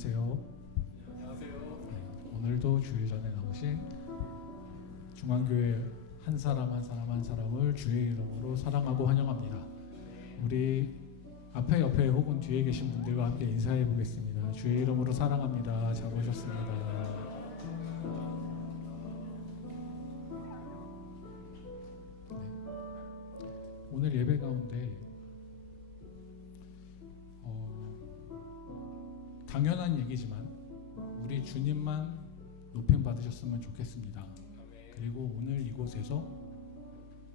안녕하세요. 오늘도 주일 전에 나오신 중앙교회 한 사람 한 사람 한 사람을 주의 이름으로 사랑하고 환영합니다. 우리 앞에 옆에 혹은 뒤에 계신 분들과 함께 인사해 보겠습니다. 주의 이름으로 사랑합니다. 잘 오셨습니다. 오늘 예배 가운데 당연한 얘기지만 우리 주님만 높임 받으셨으면 좋겠습니다. 그리고 오늘 이곳에서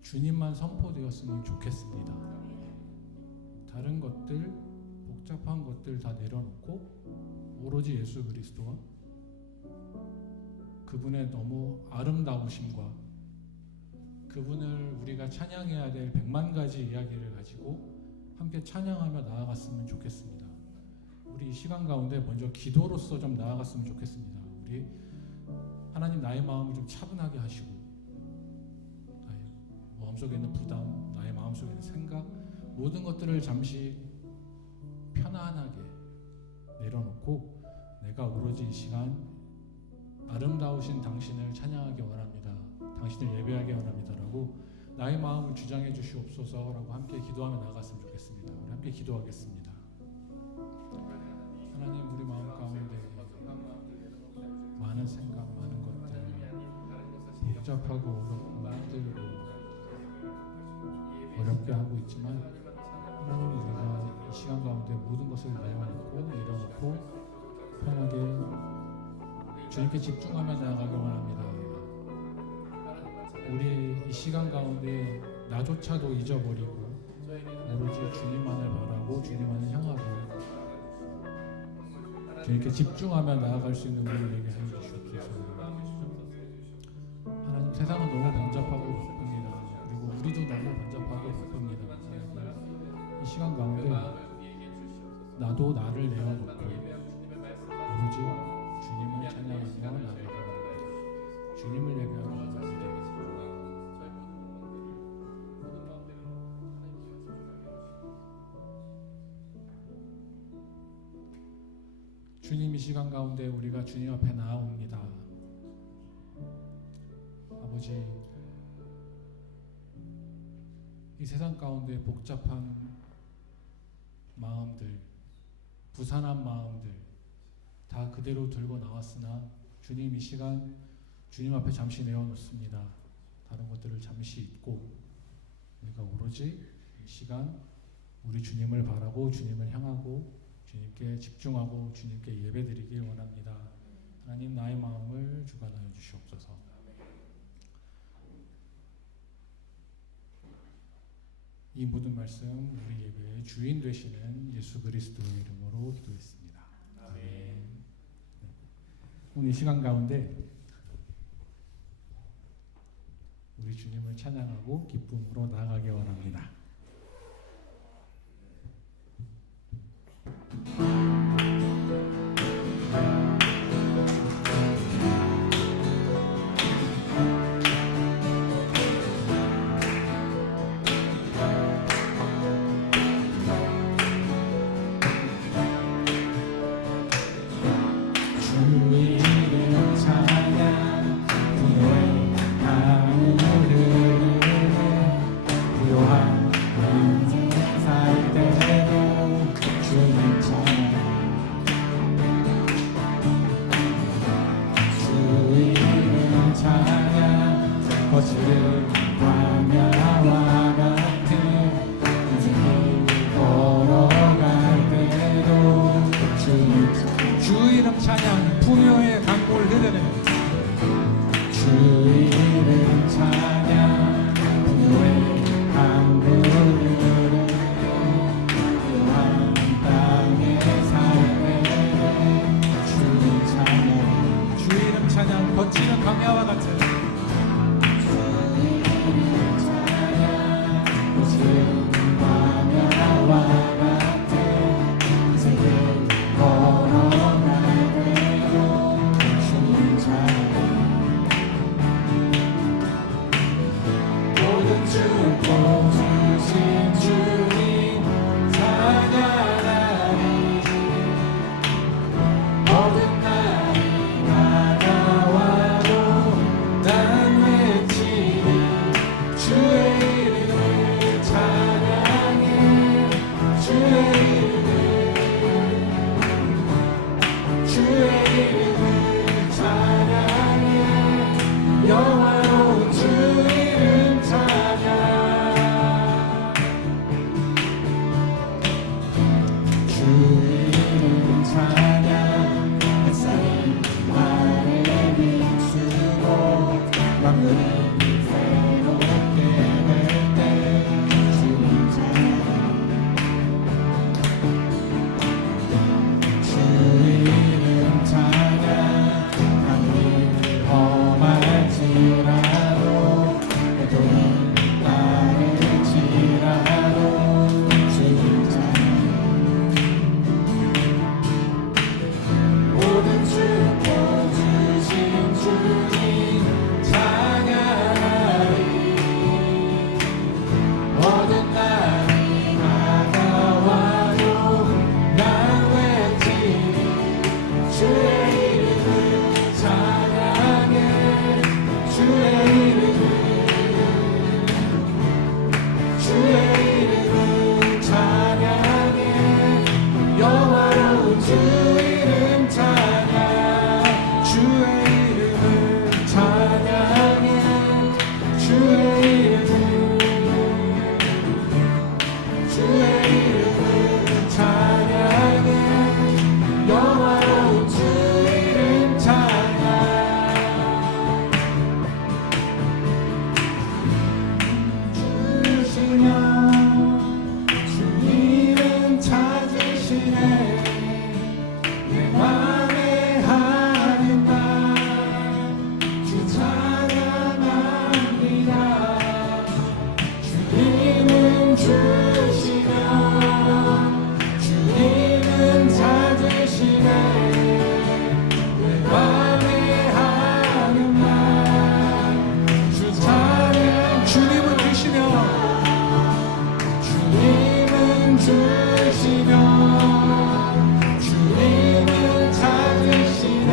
주님만 선포되었으면 좋겠습니다. 다른 것들, 복잡한 것들 다 내려놓고 오로지 예수 그리스도와 그분의 너무 아름다우심과 그분을 우리가 찬양해야 될 100만 가지 이야기를 가지고 함께 찬양하며 나아갔으면 좋겠습니다. 우리 이 시간 가운데 먼저 기도로서 좀 나아갔으면 좋겠습니다. 우리 하나님 나의 마음을 좀 차분하게 하시고 나의 마음속에 있는 부담, 나의 마음속에 있는 생각 모든 것들을 잠시 편안하게 내려놓고 내가 오로지 이 시간 아름다우신 당신을 찬양하기 원합니다. 당신을 예배하기 원합니다. 라고 나의 마음을 주장해 주시옵소서 라고 함께 기도하며 나아갔으면 좋겠습니다. 우리 함께 기도하겠습니다. 하나님, 우리 마음 가운데 많은 생각, 많은 것들 복잡하고 어렵고 힘들고 어렵게 하고 있지만 하나님, 우리가 이 시간 가운데 모든 것을 내려놓고 편하게 주님께 집중하며 나아가길 원합니다. 우리 이 시간 가운데 나조차도 잊어버리고 오로지 주님만을 바라고 주님만을 향하고 주님께 집중하며 나아갈 수 있는 우리에게 하여 주시옵소서. 하나님, 세상은 너무 번잡하고 바쁩니다. 그리고 우리도 너무 번잡하고 바쁩니다. 이 시간 가운데 나도 나를 내어놓고 오로지 주님을 찬양하며 나아가기 원합니다. 주님을 예배하기 원합니다. 주님, 이 시간 가운데 우리가 주님 앞에 나아옵니다. 아버지, 이 세상 가운데 복잡한 마음들, 부산한 마음들 다 그대로 들고 나왔으나 주님, 이 시간 주님 앞에 잠시 내어놓습니다. 다른 것들을 잠시 잊고 우리가 오로지 이 시간 우리 주님을 바라고 주님을 향하고 주님께 집중하고 주님께 예배드리길 원합니다. 하나님, 나의 마음을 주관하여 주시옵소서. 이 모든 말씀 우리 예배의 주인 되시는 예수 그리스도의 이름으로 기도했습니다. 아멘. 네. 오늘 이 시간 가운데 우리 주님을 찬양하고 기쁨으로 나아가기 원합니다. 부요한 이름 찬양 주의 이름을 찬양해 주의 이름을 찬양해 영화로운 주 이름 찬양 주시면 주님은 찾으시네 내 맘에 하는 말 주 찬양합니다 주님은 주시면 주님은 찾으시네 내 맘에 하는 말 주 찬양 주님은 주시면 주님은 주시면 주님은 찾으시네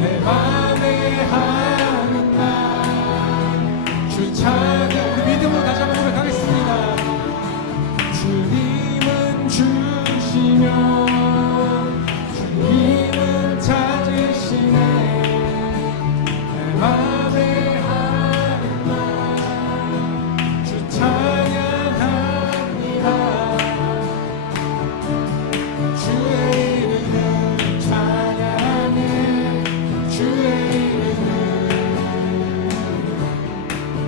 내 맘에 하는 말 주 찬양 그 믿음으로 다시 한번 고백하겠습니다 주님은 주시면 주님은 찾으시네 내 맘에 하는 말 주 찬양합니다 주의 이름을 찬양해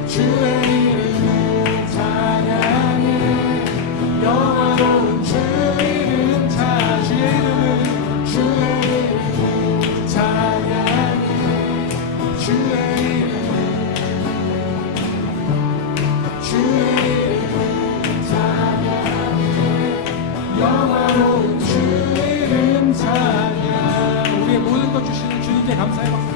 주의 이름을 찬양해 영화로운 주 이름 주의 이름을 찬양해 주의 이름을 찬양해 영화로운 주 이름 찬양 우리의 모든 것 주시는 주님께 감사의 박수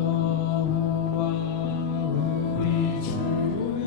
여호와 우리 주여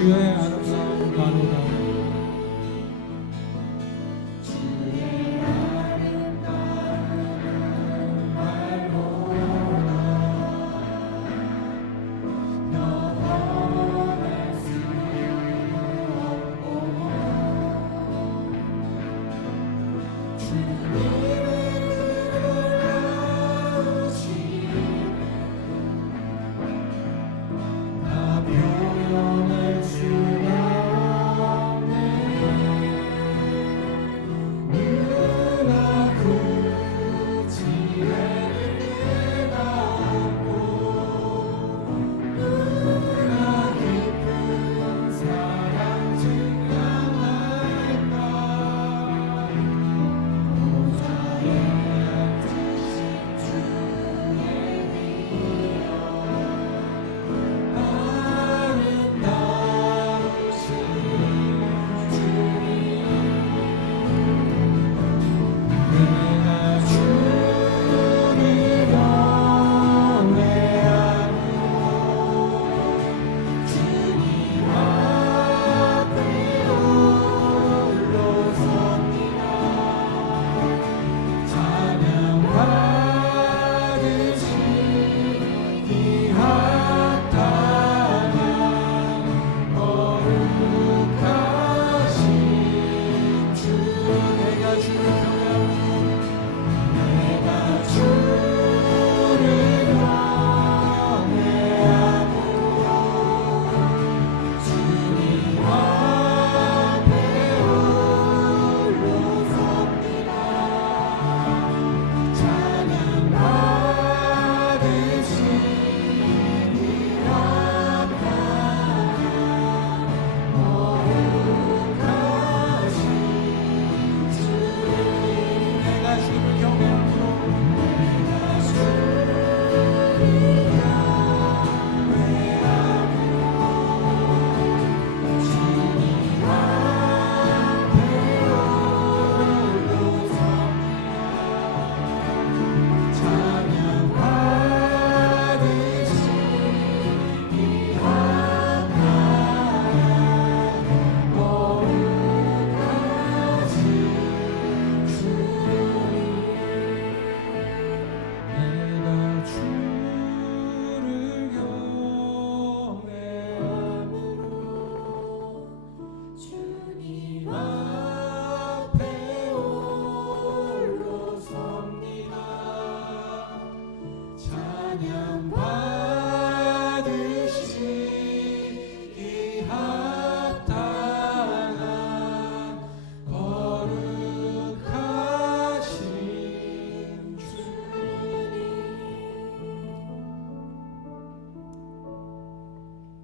주의 아름다운 나로다.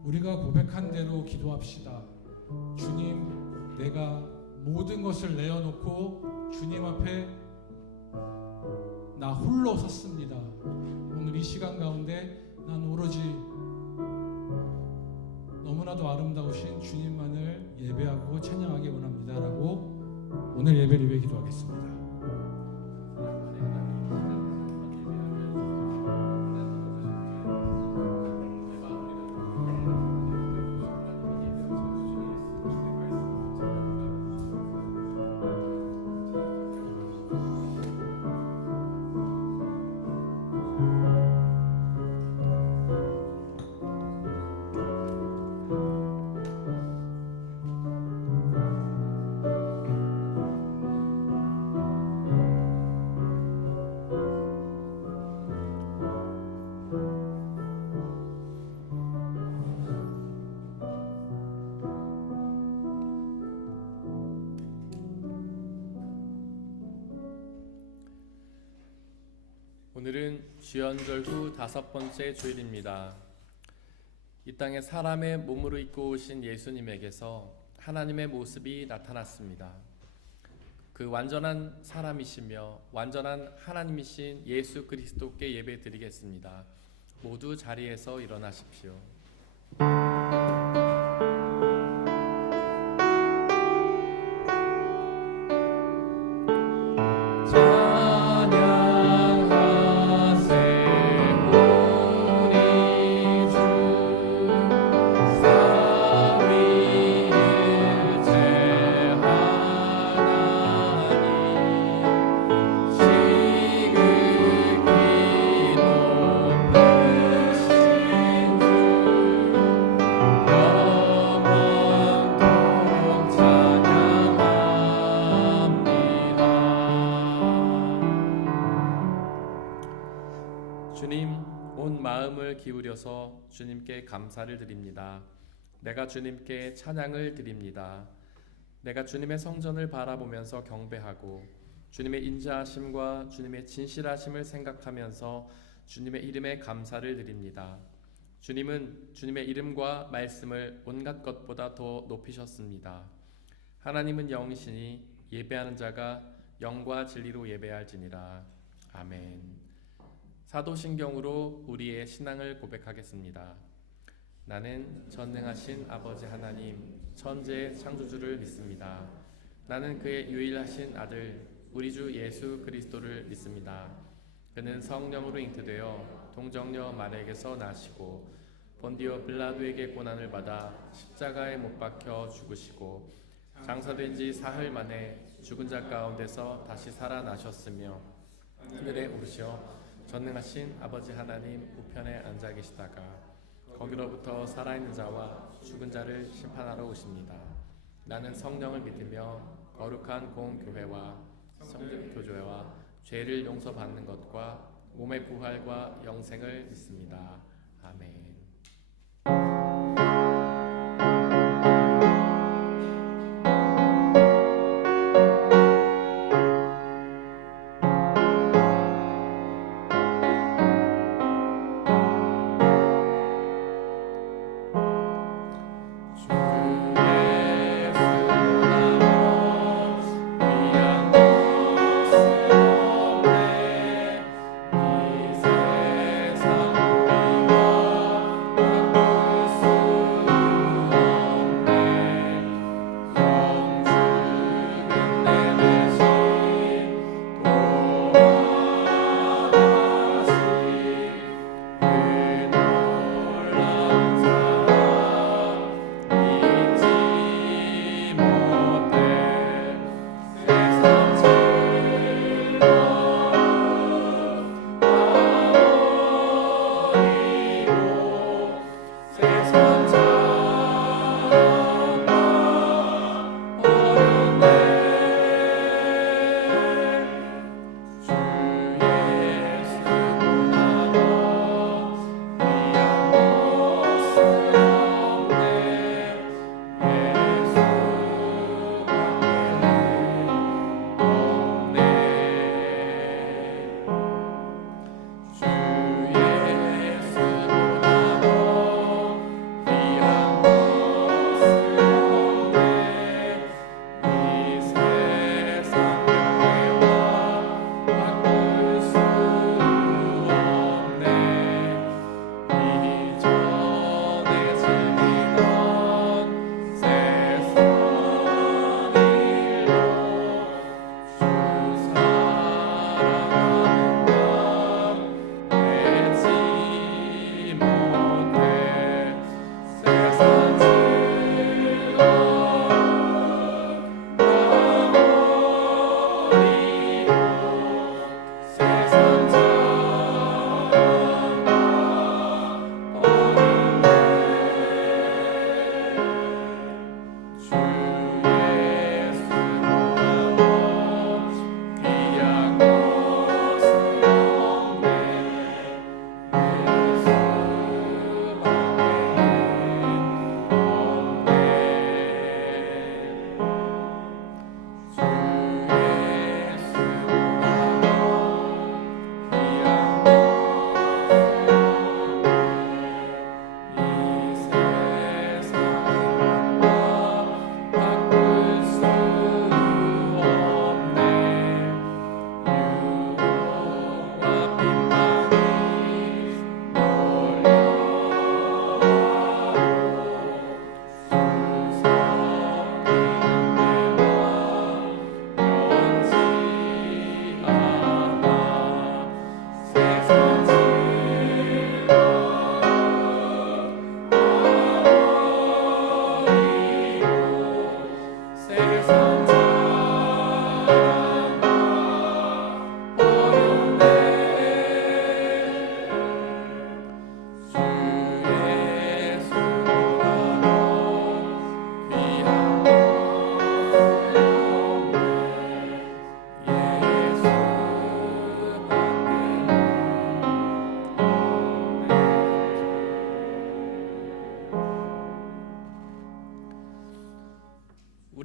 우리가 고백한 대로 기도합시다. 주님, 내가 모든 것을 내어놓고 주님 앞에 나 홀로 섰습니다. 오늘 이 시간 가운데 난 오로지 너무나도 아름다우신 주님만을 예배하고 찬양하기 원합니다 라고 오늘 예배를 기도하겠습니다. 오늘은 주연절 후 5번째 주일입니다. 이 땅에 사람의 몸으로 입고 오신 예수님에게서 하나님의 모습이 나타났습니다. 그 완전한 사람이시며 완전한 하나님이신 예수 그리스도께 예배드리겠습니다. 모두 자리에서 일어나십시오. 우리 주 삼위 기울여서 주님께 감사를 드립니다. 내가 주님께 찬양을 드립니다. 내가 주님의 성전을 바라보면서 경배하고 주님의 인자하심과 주님의 진실하심을 생각하면서 주님의 이름에 감사를 드립니다. 주님은 주님의 이름과 말씀을 온갖 것보다 더 높이셨습니다. 하나님은 영이시니 예배하는 자가 영과 진리로 예배할지니라. 아멘. 사도신경으로 우리의 신앙을 고백하겠습니다. 나는 전능하신 아버지 하나님 천지의 창조주를 믿습니다. 나는 그의 유일하신 아들 우리 주 예수 그리스도를 믿습니다. 그는 성령으로 잉태되어 동정녀 마리아에게서 나시고 본디오 빌라도에게 고난을 받아 십자가에 못 박혀 죽으시고 장사된 지 사흘 만에 죽은 자 가운데서 다시 살아나셨으며 하늘에 오르시어 전능하신 아버지 하나님 우편에 앉아 계시다가 거기로부터 살아있는 자와 죽은 자를 심판하러 오십니다. 나는 성령을 믿으며 거룩한 공교회와 성전 교조회와 죄를 용서받는 것과 몸의 부활과 영생을 믿습니다. 아멘. 이 세상 우리와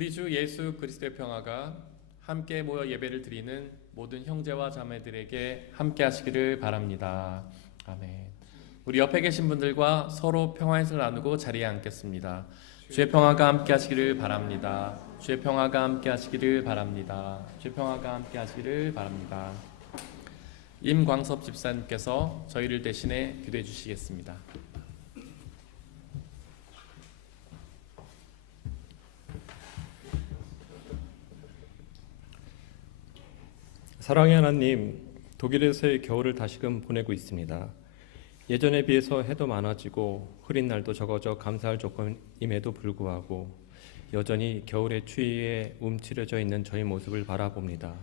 우리 주 예수 그리스도의 평화가 함께 모여 예배를 드리는 모든 형제와 자매들에게 함께 하시기를 바랍니다. 아멘. 우리 옆에 계신 분들과 서로 평화의 을 나누고 자리에 앉겠습니다. 주의 평화가 함께 하시기를 바랍니다. 주의 평화가 함께 하시기를 바랍니다. 주의 평화가 함께 하시기를 바랍니다. 임광섭 집사님께서 저희를 대신해 기도해 주시겠습니다. 사랑의 하나님, 독일에서의 겨울을 다시금 보내고 있습니다. 예전에 비해서 해도 많아지고 흐린 날도 적어져 감사할 조건임에도 불구하고 여전히 겨울의 추위에 움츠려져 있는 저희 모습을 바라봅니다.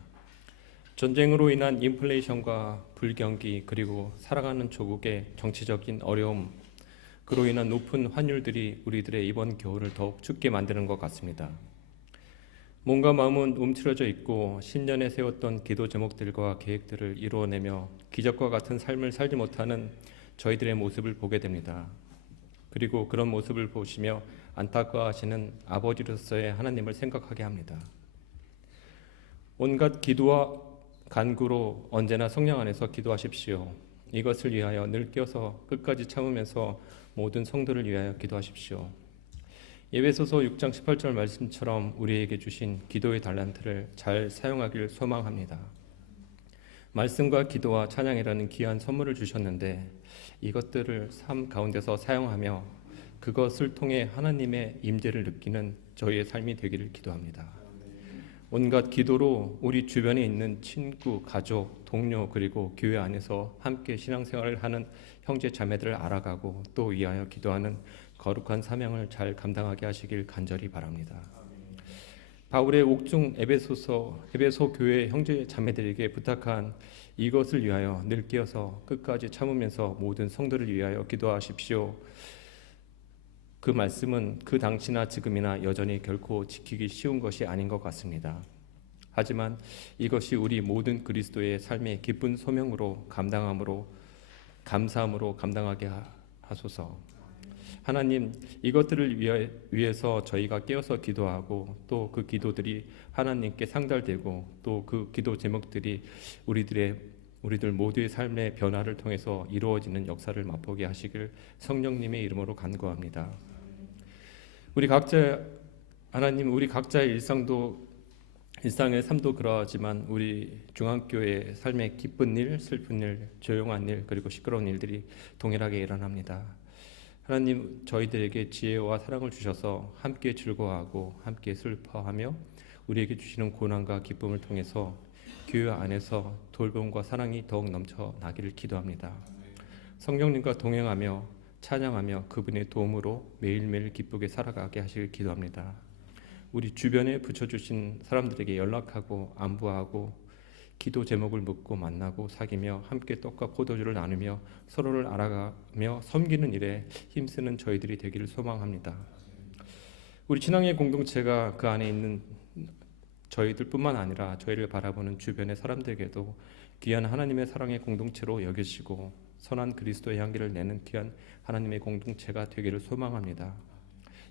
전쟁으로 인한 인플레이션과 불경기, 그리고 살아가는 조국의 정치적인 어려움, 그로 인한 높은 환율들이 우리들의 이번 겨울을 더욱 춥게 만드는 것 같습니다. 몸과 마음은 움츠러져 있고 신년에 세웠던 기도 제목들과 계획들을 이루어내며 기적과 같은 삶을 살지 못하는 저희들의 모습을 보게 됩니다. 그리고 그런 모습을 보시며 안타까워하시는 아버지로서의 하나님을 생각하게 합니다. 온갖 기도와 간구로 언제나 성령 안에서 기도하십시오. 이것을 위하여 늘 껴서 끝까지 참으면서 모든 성도를 위하여 기도하십시오. 에베소서 6장 18절 말씀처럼 우리에게 주신 기도의 달란트를 잘 사용하길 소망합니다. 말씀과 기도와 찬양이라는 귀한 선물을 주셨는데 이것들을 삶 가운데서 사용하며 그것을 통해 하나님의 임재를 느끼는 저희의 삶이 되기를 기도합니다. 온갖 기도로 우리 주변에 있는 친구, 가족, 동료, 그리고 교회 안에서 함께 신앙생활을 하는 형제 자매들을 알아가고 또 위하여 기도하는 거룩한 사명을 잘 감당하게 하시길 간절히 바랍니다. 바울의 옥중 에베소 교회 형제 자매들에게 부탁한 이것을 위하여 늘 끼어서 끝까지 참으면서 모든 성도를 위하여 기도하십시오. 그 말씀은 그 당시나 지금이나 여전히 결코 지키기 쉬운 것이 아닌 것 같습니다. 하지만 이것이 우리 모든 그리스도의 삶의 기쁜 소명으로 감사함으로 감당하게 하소서. 하나님, 이것들을 위해서 저희가 깨어서 기도하고 또 그 기도들이 하나님께 상달되고 또 그 기도 제목들이 우리들 모두의 삶의 변화를 통해서 이루어지는 역사를 맛보게 하시길 성령님의 이름으로 간구합니다. 우리 각자의 일상의 삶도 그러하지만 우리 중앙교회의 삶의 기쁜 일, 슬픈 일, 조용한 일, 그리고 시끄러운 일들이 동일하게 일어납니다. 하나님, 저희들에게 지혜와 사랑을 주셔서 함께 즐거워하고 함께 슬퍼하며 우리에게 주시는 고난과 기쁨을 통해서 교회 안에서 돌봄과 사랑이 더욱 넘쳐나기를 기도합니다. 성령님과 동행하며 찬양하며 그분의 도움으로 매일매일 기쁘게 살아가게 하시길 기도합니다. 우리 주변에 붙여주신 사람들에게 연락하고 안부하고 기도 제목을 묻고 만나고 사귀며 함께 떡과 포도주를 나누며 서로를 알아가며 섬기는 일에 힘쓰는 저희들이 되기를 소망합니다. 우리 신앙의 공동체가 그 안에 있는 저희들뿐만 아니라 저희를 바라보는 주변의 사람들에게도 귀한 하나님의 사랑의 공동체로 여기시고 선한 그리스도의 향기를 내는 귀한 하나님의 공동체가 되기를 소망합니다.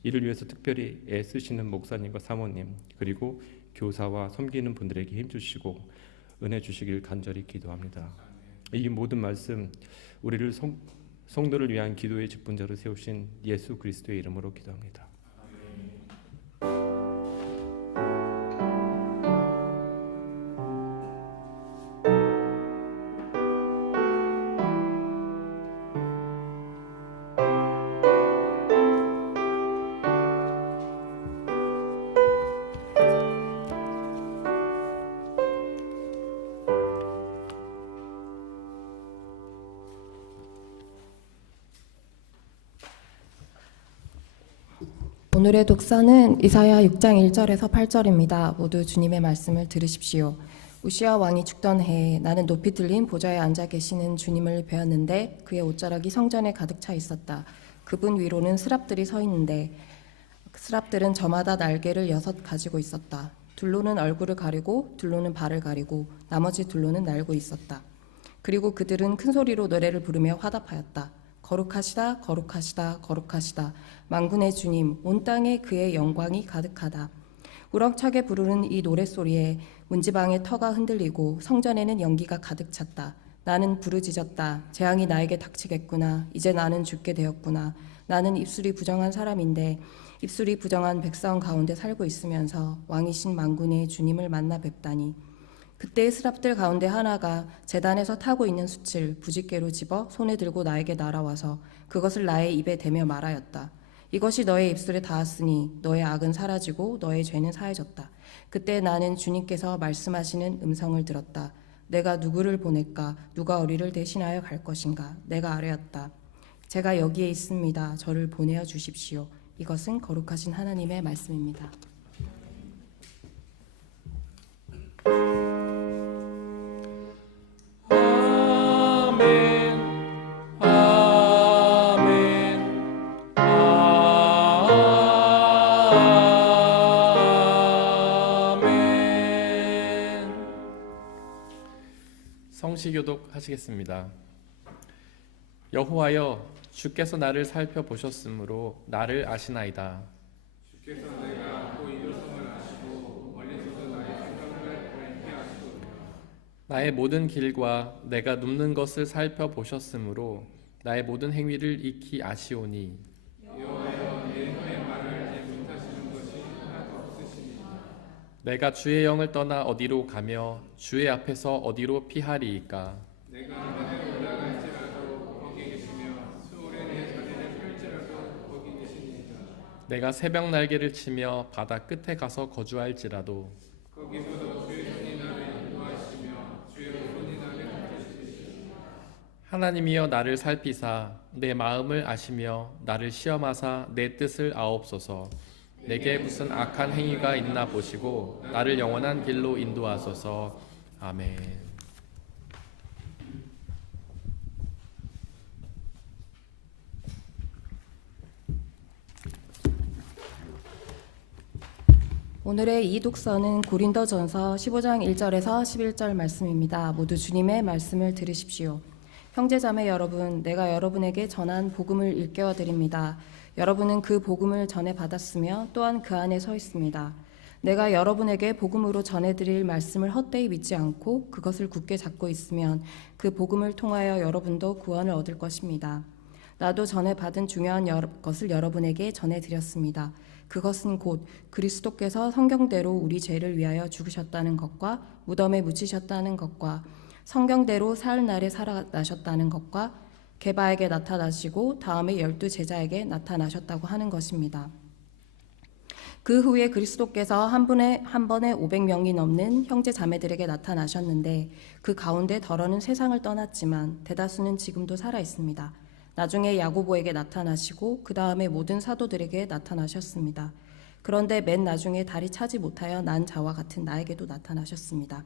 이를 위해서 특별히 애쓰시는 목사님과 사모님 그리고 교사와 섬기는 분들에게 힘주시고 은혜 주시길 간절히 기도합니다. 이 모든 말씀 우리를 성도를 위한 기도의 직분자로 세우신 예수 그리스도의 이름으로 기도합니다. 오늘의 독서는 이사야 6장 1절에서 8절입니다. 모두 주님의 말씀을 들으십시오. 우시아 왕이 죽던 해에 나는 높이 들린 보좌에 앉아 계시는 주님을 배웠는데 그의 옷자락이 성전에 가득 차 있었다. 그분 위로는 스랍들이 서 있는데 스랍들은 저마다 날개를 6 가지고 있었다. 둘로는 얼굴을 가리고 둘로는 발을 가리고 나머지 둘로는 날고 있었다. 그리고 그들은 큰 소리로 노래를 부르며 화답하였다. 거룩하시다, 거룩하시다, 거룩하시다. 만군의 주님, 온 땅에 그의 영광이 가득하다. 우렁차게 부르는 이 노랫소리에 문지방의 터가 흔들리고 성전에는 연기가 가득 찼다. 나는 부르짖었다. 재앙이 나에게 닥치겠구나. 이제 나는 죽게 되었구나. 나는 입술이 부정한 사람인데 입술이 부정한 백성 가운데 살고 있으면서 왕이신 만군의 주님을 만나 뵙다니. 그때의 스랍들 가운데 하나가 제단에서 타고 있는 숯을 부집개로 집어 손에 들고 나에게 날아와서 그것을 나의 입에 대며 말하였다. 이것이 너의 입술에 닿았으니 너의 악은 사라지고 너의 죄는 사해졌다. 그때 나는 주님께서 말씀하시는 음성을 들었다. 내가 누구를 보낼까? 누가 우리를 대신하여 갈 것인가? 내가 아뢰었다. 제가 여기에 있습니다. 저를 보내어 주십시오. 이것은 거룩하신 하나님의 말씀입니다. 아멘. 아멘. 아멘. 성시교독 하시겠습니다. 여호와여, 주께서 나를 살펴보셨으므로 나를 아시나이다. 나의 모든 길과 내가 눕는 것을 살펴보셨으므로 나의 모든 행위를 익히 아시오니. 내가 주의 영을 떠나 어디로 가며 주의 앞에서 어디로 피하리이까. 내가 새벽 날개를 치며 바다 끝에 가서 거주할지라도 하나님이여 나를 살피사 내 마음을 아시며 나를 시험하사 내 뜻을 아옵소서. 내게 무슨 악한 행위가 있나 보시고 나를 영원한 길로 인도하소서. 아멘. 오늘의 이 독서는 고린도전서 15장 1절에서 11절 말씀입니다. 모두 주님의 말씀을 들으십시오. 형제자매 여러분, 내가 여러분에게 전한 복음을 일깨워 드립니다. 여러분은 그 복음을 전해 받았으며 또한 그 안에 서 있습니다. 내가 여러분에게 복음으로 전해드릴 말씀을 헛되이 믿지 않고 그것을 굳게 잡고 있으면 그 복음을 통하여 여러분도 구원을 얻을 것입니다. 나도 전해 받은 중요한 것을 여러분에게 전해드렸습니다. 그것은 곧 그리스도께서 성경대로 우리 죄를 위하여 죽으셨다는 것과 무덤에 묻히셨다는 것과 성경대로 사흘날에 살아나셨다는 것과 게바에게 나타나시고 다음에 12제자에게 나타나셨다고 하는 것입니다. 그 후에 그리스도께서 한 번에 500명이 넘는 형제 자매들에게 나타나셨는데 그 가운데 덜어는 세상을 떠났지만 대다수는 지금도 살아 있습니다. 나중에 야고보에게 나타나시고 그 다음에 모든 사도들에게 나타나셨습니다. 그런데 맨 나중에 달이 차지 못하여 난 자와 같은 나에게도 나타나셨습니다.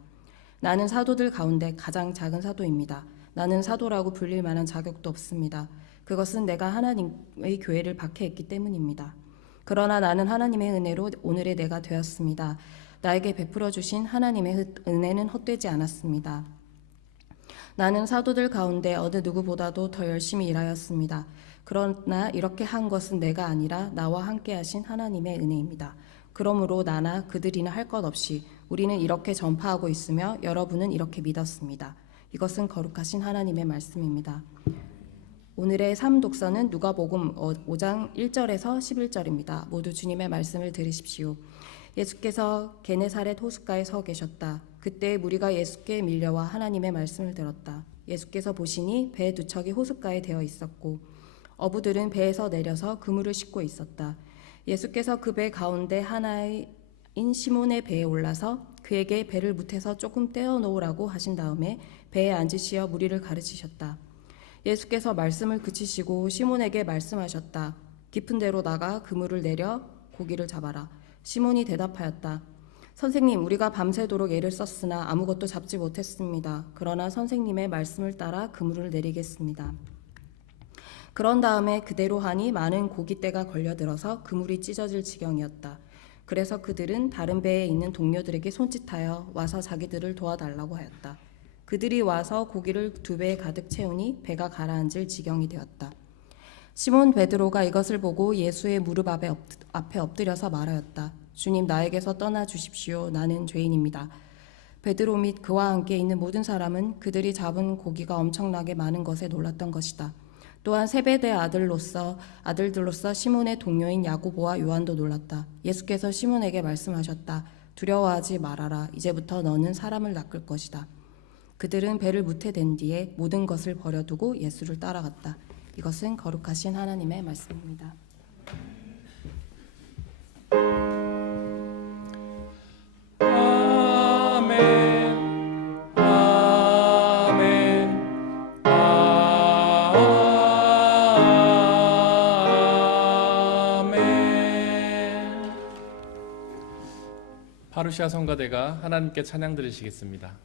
나는 사도들 가운데 가장 작은 사도입니다. 나는 사도라고 불릴 만한 자격도 없습니다. 그것은 내가 하나님의 교회를 박해했기 때문입니다. 그러나 나는 하나님의 은혜로 오늘의 내가 되었습니다. 나에게 베풀어 주신 하나님의 은혜는 헛되지 않았습니다. 나는 사도들 가운데 어느 누구보다도 더 열심히 일하였습니다. 그러나 이렇게 한 것은 내가 아니라 나와 함께 하신 하나님의 은혜입니다. 그러므로 나나 그들이나 할 것 없이 우리는 이렇게 전파하고 있으며 여러분은 이렇게 믿었습니다. 이것은 거룩하신 하나님의 말씀입니다. 오늘의 3독서는 누가복음 5장 1절에서 11절입니다. 모두 주님의 말씀을 들으십시오. 예수께서 게네사렛 호숫가에 서 계셨다. 그때 무리가 예수께 밀려와 하나님의 말씀을 들었다. 예수께서 보시니 배 두 척이 호숫가에 대어 있었고 어부들은 배에서 내려서 그물을 싣고 있었다. 예수께서 그 배 가운데 하나인 시몬의 배에 올라서 그에게 배를 무태서 조금 떼어 놓으라고 하신 다음에 배에 앉으시어 무리를 가르치셨다. 예수께서 말씀을 그치시고 시몬에게 말씀하셨다. 깊은 데로 나가 그물을 내려 고기를 잡아라. 시몬이 대답하였다. 선생님, 우리가 밤새도록 애를 썼으나 아무것도 잡지 못했습니다. 그러나 선생님의 말씀을 따라 그물을 내리겠습니다. 그런 다음에 그대로 하니 많은 고깃대가 걸려들어서 그물이 찢어질 지경이었다. 그래서 그들은 다른 배에 있는 동료들에게 손짓하여 와서 자기들을 도와달라고 하였다. 그들이 와서 고기를 2배에 가득 채우니 배가 가라앉을 지경이 되었다. 시몬 베드로가 이것을 보고 예수의 무릎 앞에 엎드려서 말하였다. 주님, 나에게서 떠나 주십시오. 나는 죄인입니다. 베드로 및 그와 함께 있는 모든 사람은 그들이 잡은 고기가 엄청나게 많은 것에 놀랐던 것이다. 또한 세베대 아들들로서 시몬의 동료인 야고보와 요한도 놀랐다. 예수께서 시몬에게 말씀하셨다. 두려워하지 말아라. 이제부터 너는 사람을 낚을 것이다. 그들은 배를 무태댄 뒤에 모든 것을 버려두고 예수를 따라갔다. 이것은 거룩하신 하나님의 말씀입니다. 파루시아 성가대가 하나님께 찬양 드리시겠습니다.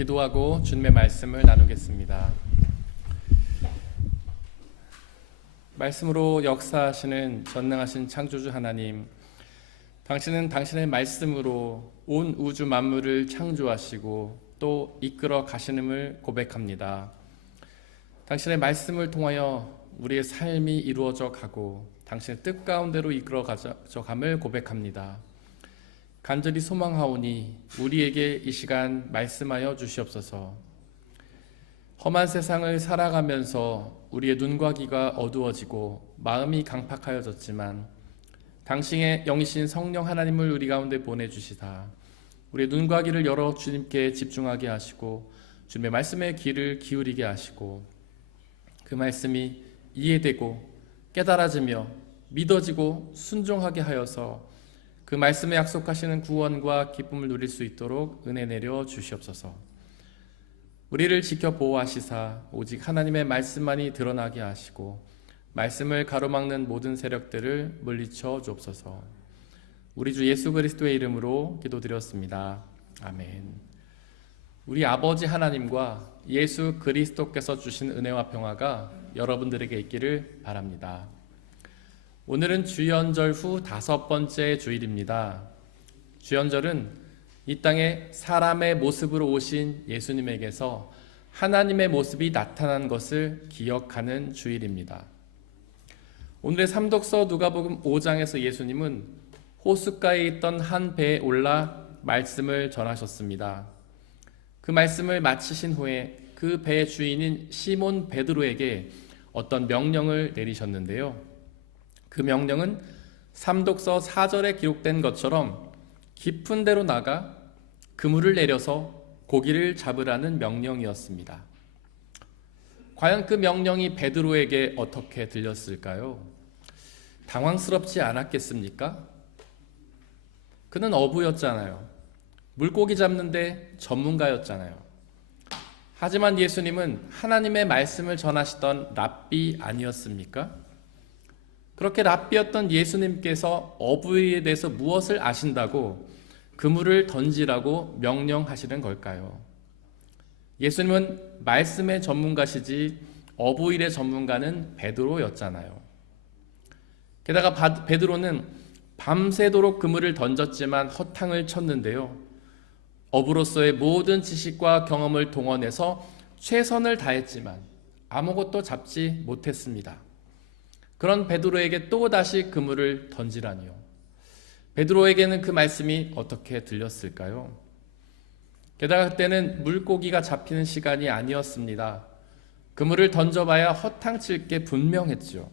기도하고 주님의 말씀을 나누겠습니다. 말씀으로 역사하시는 전능하신 창조주 하나님, 당신은 당신의 말씀으로 온 우주 만물을 창조하시고 또 이끌어 가시는을 고백합니다. 당신의 말씀을 통하여 우리의 삶이 이루어져 가고 당신의 뜻 가운데로 이끌어 가져감을 고백합니다. 간절히 소망하오니 우리에게 이 시간 말씀하여 주시옵소서. 험한 세상을 살아가면서 우리의 눈과 귀가 어두워지고 마음이 강팍하여졌지만 당신의 영이신 성령 하나님을 우리 가운데 보내주시사 우리의 눈과 귀를 열어 주님께 집중하게 하시고 주님의 말씀에 귀를 기울이게 하시고 그 말씀이 이해되고 깨달아지며 믿어지고 순종하게 하여서 그 말씀에 약속하시는 구원과 기쁨을 누릴 수 있도록 은혜 내려 주시옵소서. 우리를 지켜 보호하시사 오직 하나님의 말씀만이 드러나게 하시고 말씀을 가로막는 모든 세력들을 물리쳐 주옵소서. 우리 주 예수 그리스도의 이름으로 기도드렸습니다. 아멘. 우리 아버지 하나님과 예수 그리스도께서 주신 은혜와 평화가 여러분들에게 있기를 바랍니다. 오늘은 주연절 후 5번째 주일입니다. 주연절은 이 땅에 사람의 모습으로 오신 예수님에게서 하나님의 모습이 나타난 것을 기억하는 주일입니다. 오늘의 삼독서 누가복음 5장에서 예수님은 호숫가에 있던 한 배에 올라 말씀을 전하셨습니다. 그 말씀을 마치신 후에 그 배의 주인인 시몬 베드로에게 어떤 명령을 내리셨는데요. 그 명령은 삼독서 4절에 기록된 것처럼 깊은 데로 나가 그물을 내려서 고기를 잡으라는 명령이었습니다. 과연 그 명령이 베드로에게 어떻게 들렸을까요? 당황스럽지 않았겠습니까? 그는 어부였잖아요. 물고기 잡는데 전문가였잖아요. 하지만 예수님은 하나님의 말씀을 전하시던 랍비 아니었습니까? 그렇게 랍비였던 예수님께서 어부에 대해서 무엇을 아신다고 그물을 던지라고 명령하시는 걸까요? 예수님은 말씀의 전문가시지 어부일의 전문가는 베드로였잖아요. 게다가 베드로는 밤새도록 그물을 던졌지만 허탕을 쳤는데요. 어부로서의 모든 지식과 경험을 동원해서 최선을 다했지만 아무것도 잡지 못했습니다. 그런 베드로에게 또다시 그물을 던지라니요. 베드로에게는 그 말씀이 어떻게 들렸을까요? 게다가 그때는 물고기가 잡히는 시간이 아니었습니다. 그물을 던져봐야 허탕칠 게 분명했죠.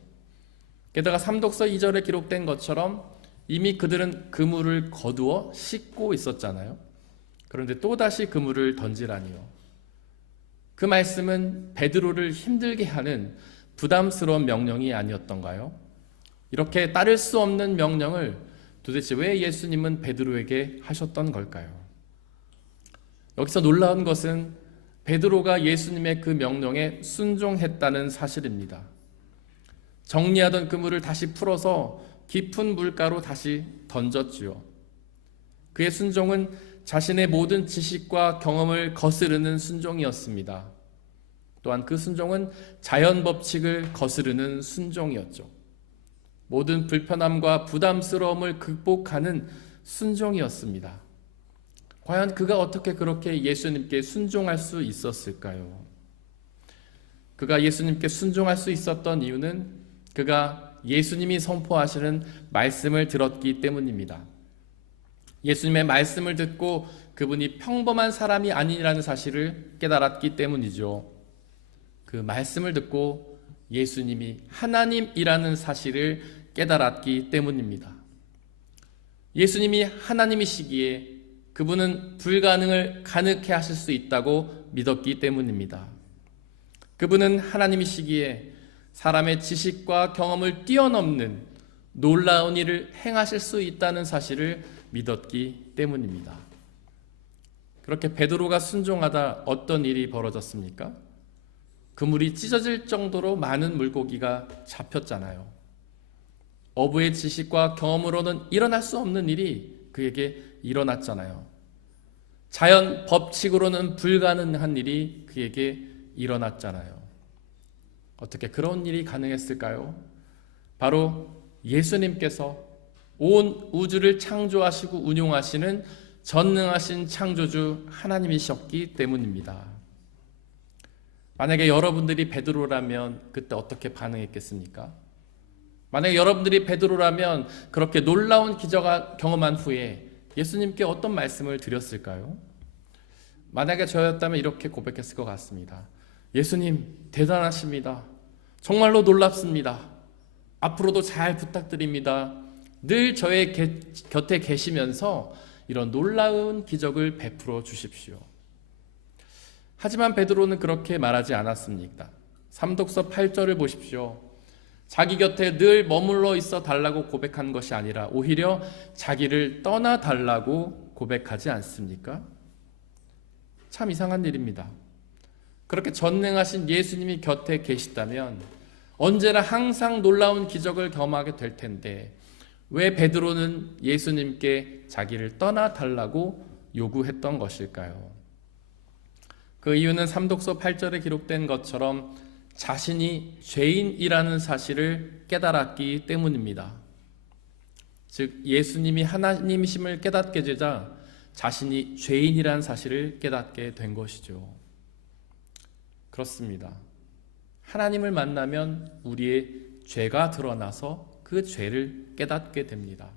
게다가 삼독서 2절에 기록된 것처럼 이미 그들은 그물을 거두어 씻고 있었잖아요. 그런데 또다시 그물을 던지라니요. 그 말씀은 베드로를 힘들게 하는 부담스러운 명령이 아니었던가요? 이렇게 따를 수 없는 명령을 도대체 왜 예수님은 베드로에게 하셨던 걸까요? 여기서 놀라운 것은 베드로가 예수님의 그 명령에 순종했다는 사실입니다. 정리하던 그물을 다시 풀어서 깊은 물가로 다시 던졌지요. 그의 순종은 자신의 모든 지식과 경험을 거스르는 순종이었습니다. 또한 그 순종은 자연 법칙을 거스르는 순종이었죠. 모든 불편함과 부담스러움을 극복하는 순종이었습니다. 과연 그가 어떻게 그렇게 예수님께 순종할 수 있었을까요? 그가 예수님께 순종할 수 있었던 이유는 그가 예수님이 선포하시는 말씀을 들었기 때문입니다. 예수님의 말씀을 듣고 그분이 평범한 사람이 아니라는 사실을 깨달았기 때문이죠. 그 말씀을 듣고 예수님이 하나님이라는 사실을 깨달았기 때문입니다. 예수님이 하나님이시기에 그분은 불가능을 가능케 하실 수 있다고 믿었기 때문입니다. 그분은 하나님이시기에 사람의 지식과 경험을 뛰어넘는 놀라운 일을 행하실 수 있다는 사실을 믿었기 때문입니다. 그렇게 베드로가 순종하다 어떤 일이 벌어졌습니까? 그물이 찢어질 정도로 많은 물고기가 잡혔잖아요. 어부의 지식과 경험으로는 일어날 수 없는 일이 그에게 일어났잖아요. 자연 법칙으로는 불가능한 일이 그에게 일어났잖아요. 어떻게 그런 일이 가능했을까요? 바로 예수님께서 온 우주를 창조하시고 운용하시는 전능하신 창조주 하나님이셨기 때문입니다. 만약에 여러분들이 베드로라면 그때 어떻게 반응했겠습니까? 만약에 여러분들이 베드로라면 그렇게 놀라운 기적을 경험한 후에 예수님께 어떤 말씀을 드렸을까요? 만약에 저였다면 이렇게 고백했을 것 같습니다. 예수님, 대단하십니다. 정말로 놀랍습니다. 앞으로도 잘 부탁드립니다. 늘 저의 곁에 계시면서 이런 놀라운 기적을 베풀어 주십시오. 하지만 베드로는 그렇게 말하지 않았습니까? 삼독서 8절을 보십시오. 자기 곁에 늘 머물러 있어 달라고 고백한 것이 아니라 오히려 자기를 떠나 달라고 고백하지 않습니까? 참 이상한 일입니다. 그렇게 전능하신 예수님이 곁에 계시다면 언제나 항상 놀라운 기적을 경험하게 될 텐데 왜 베드로는 예수님께 자기를 떠나 달라고 요구했던 것일까요? 그 이유는 삼독서 8절에 기록된 것처럼 자신이 죄인이라는 사실을 깨달았기 때문입니다. 즉 예수님이 하나님이심을 깨닫게 되자 자신이 죄인이라는 사실을 깨닫게 된 것이죠. 그렇습니다. 하나님을 만나면 우리의 죄가 드러나서 그 죄를 깨닫게 됩니다.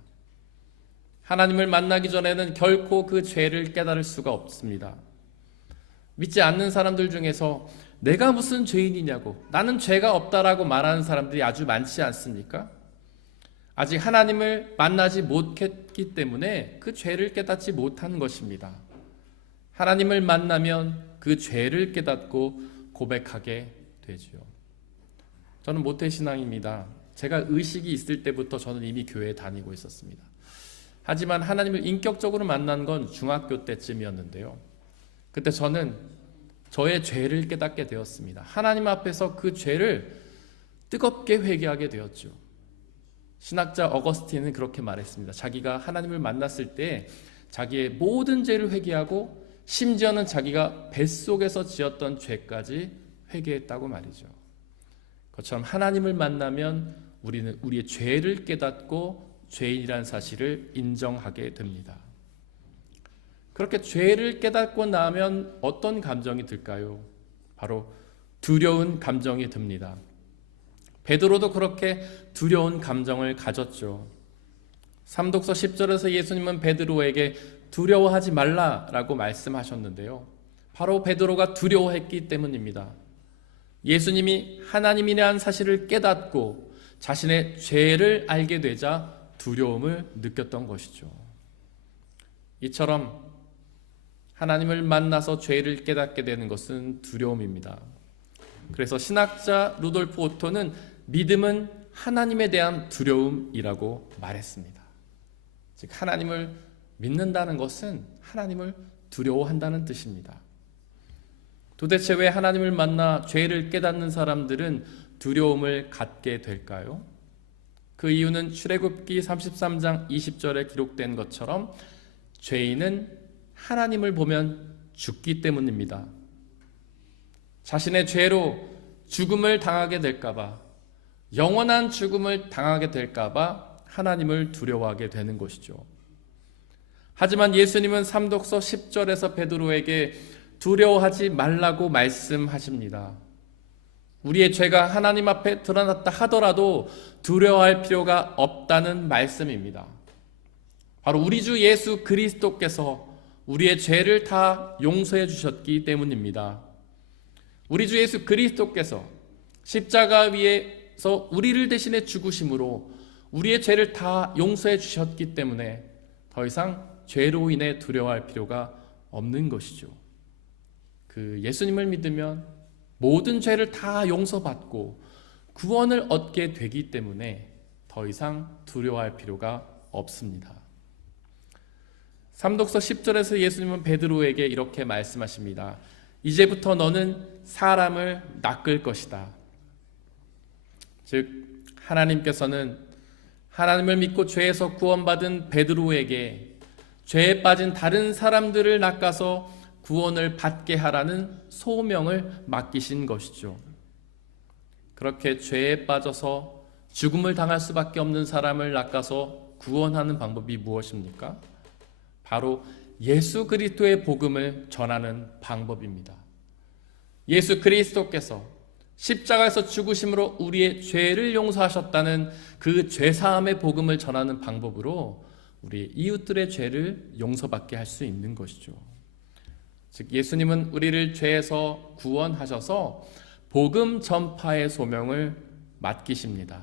하나님을 만나기 전에는 결코 그 죄를 깨달을 수가 없습니다. 믿지 않는 사람들 중에서 내가 무슨 죄인이냐고, 나는 죄가 없다라고 말하는 사람들이 아주 많지 않습니까? 아직 하나님을 만나지 못했기 때문에 그 죄를 깨닫지 못한 것입니다. 하나님을 만나면 그 죄를 깨닫고 고백하게 되지요. 저는 모태신앙입니다. 제가 의식이 있을 때부터 저는 이미 교회에 다니고 있었습니다. 하지만 하나님을 인격적으로 만난 건 중학교 때쯤이었는데요. 그때 저는 저의 죄를 깨닫게 되었습니다. 하나님 앞에서 그 죄를 뜨겁게 회개하게 되었죠. 신학자 어거스틴은 그렇게 말했습니다. 자기가 하나님을 만났을 때 자기의 모든 죄를 회개하고 심지어는 자기가 뱃속에서 지었던 죄까지 회개했다고 말이죠. 그것처럼 하나님을 만나면 우리는 우리의 죄를 깨닫고 죄인이라는 사실을 인정하게 됩니다. 그렇게 죄를 깨닫고 나면 어떤 감정이 들까요? 바로 두려운 감정이 듭니다. 베드로도 그렇게 두려운 감정을 가졌죠. 삼독서 10절에서 예수님은 베드로에게 두려워하지 말라라고 말씀하셨는데요. 바로 베드로가 두려워했기 때문입니다. 예수님이 하나님이라는 사실을 깨닫고 자신의 죄를 알게 되자 두려움을 느꼈던 것이죠. 이처럼 하나님을 만나서 죄를 깨닫게 되는 것은 두려움입니다. 그래서 신학자 루돌프 오토는 믿음은 하나님에 대한 두려움이라고 말했습니다. 즉 하나님을 믿는다는 것은 하나님을 두려워한다는 뜻입니다. 도대체 왜 하나님을 만나 죄를 깨닫는 사람들은 두려움을 갖게 될까요? 그 이유는 출애굽기 33장 20절에 기록된 것처럼 죄인은 하나님을 보면 죽기 때문입니다. 자신의 죄로 죽음을 당하게 될까봐, 영원한 죽음을 당하게 될까봐 하나님을 두려워하게 되는 것이죠. 하지만 예수님은 삼독서 10절에서 베드로에게 두려워하지 말라고 말씀하십니다. 우리의 죄가 하나님 앞에 드러났다 하더라도 두려워할 필요가 없다는 말씀입니다. 바로 우리 주 예수 그리스도께서 우리의 죄를 다 용서해 주셨기 때문입니다. 우리 주 예수 그리스도께서 십자가 위에서 우리를 대신해 죽으심으로 우리의 죄를 다 용서해 주셨기 때문에 더 이상 죄로 인해 두려워할 필요가 없는 것이죠. 그 예수님을 믿으면 모든 죄를 다 용서받고 구원을 얻게 되기 때문에 더 이상 두려워할 필요가 없습니다. 삼독서 10절에서 예수님은 베드로에게 이렇게 말씀하십니다. 이제부터 너는 사람을 낚을 것이다. 즉 하나님께서는 하나님을 믿고 죄에서 구원받은 베드로에게 죄에 빠진 다른 사람들을 낚아서 구원을 받게 하라는 소명을 맡기신 것이죠. 그렇게 죄에 빠져서 죽음을 당할 수밖에 없는 사람을 낚아서 구원하는 방법이 무엇입니까? 바로 예수 그리스도의 복음을 전하는 방법입니다. 예수 그리스도께서 십자가에서 죽으심으로 우리의 죄를 용서하셨다는 그 죄사함의 복음을 전하는 방법으로 우리 이웃들의 죄를 용서받게 할 수 있는 것이죠. 즉 예수님은 우리를 죄에서 구원하셔서 복음 전파의 소명을 맡기십니다.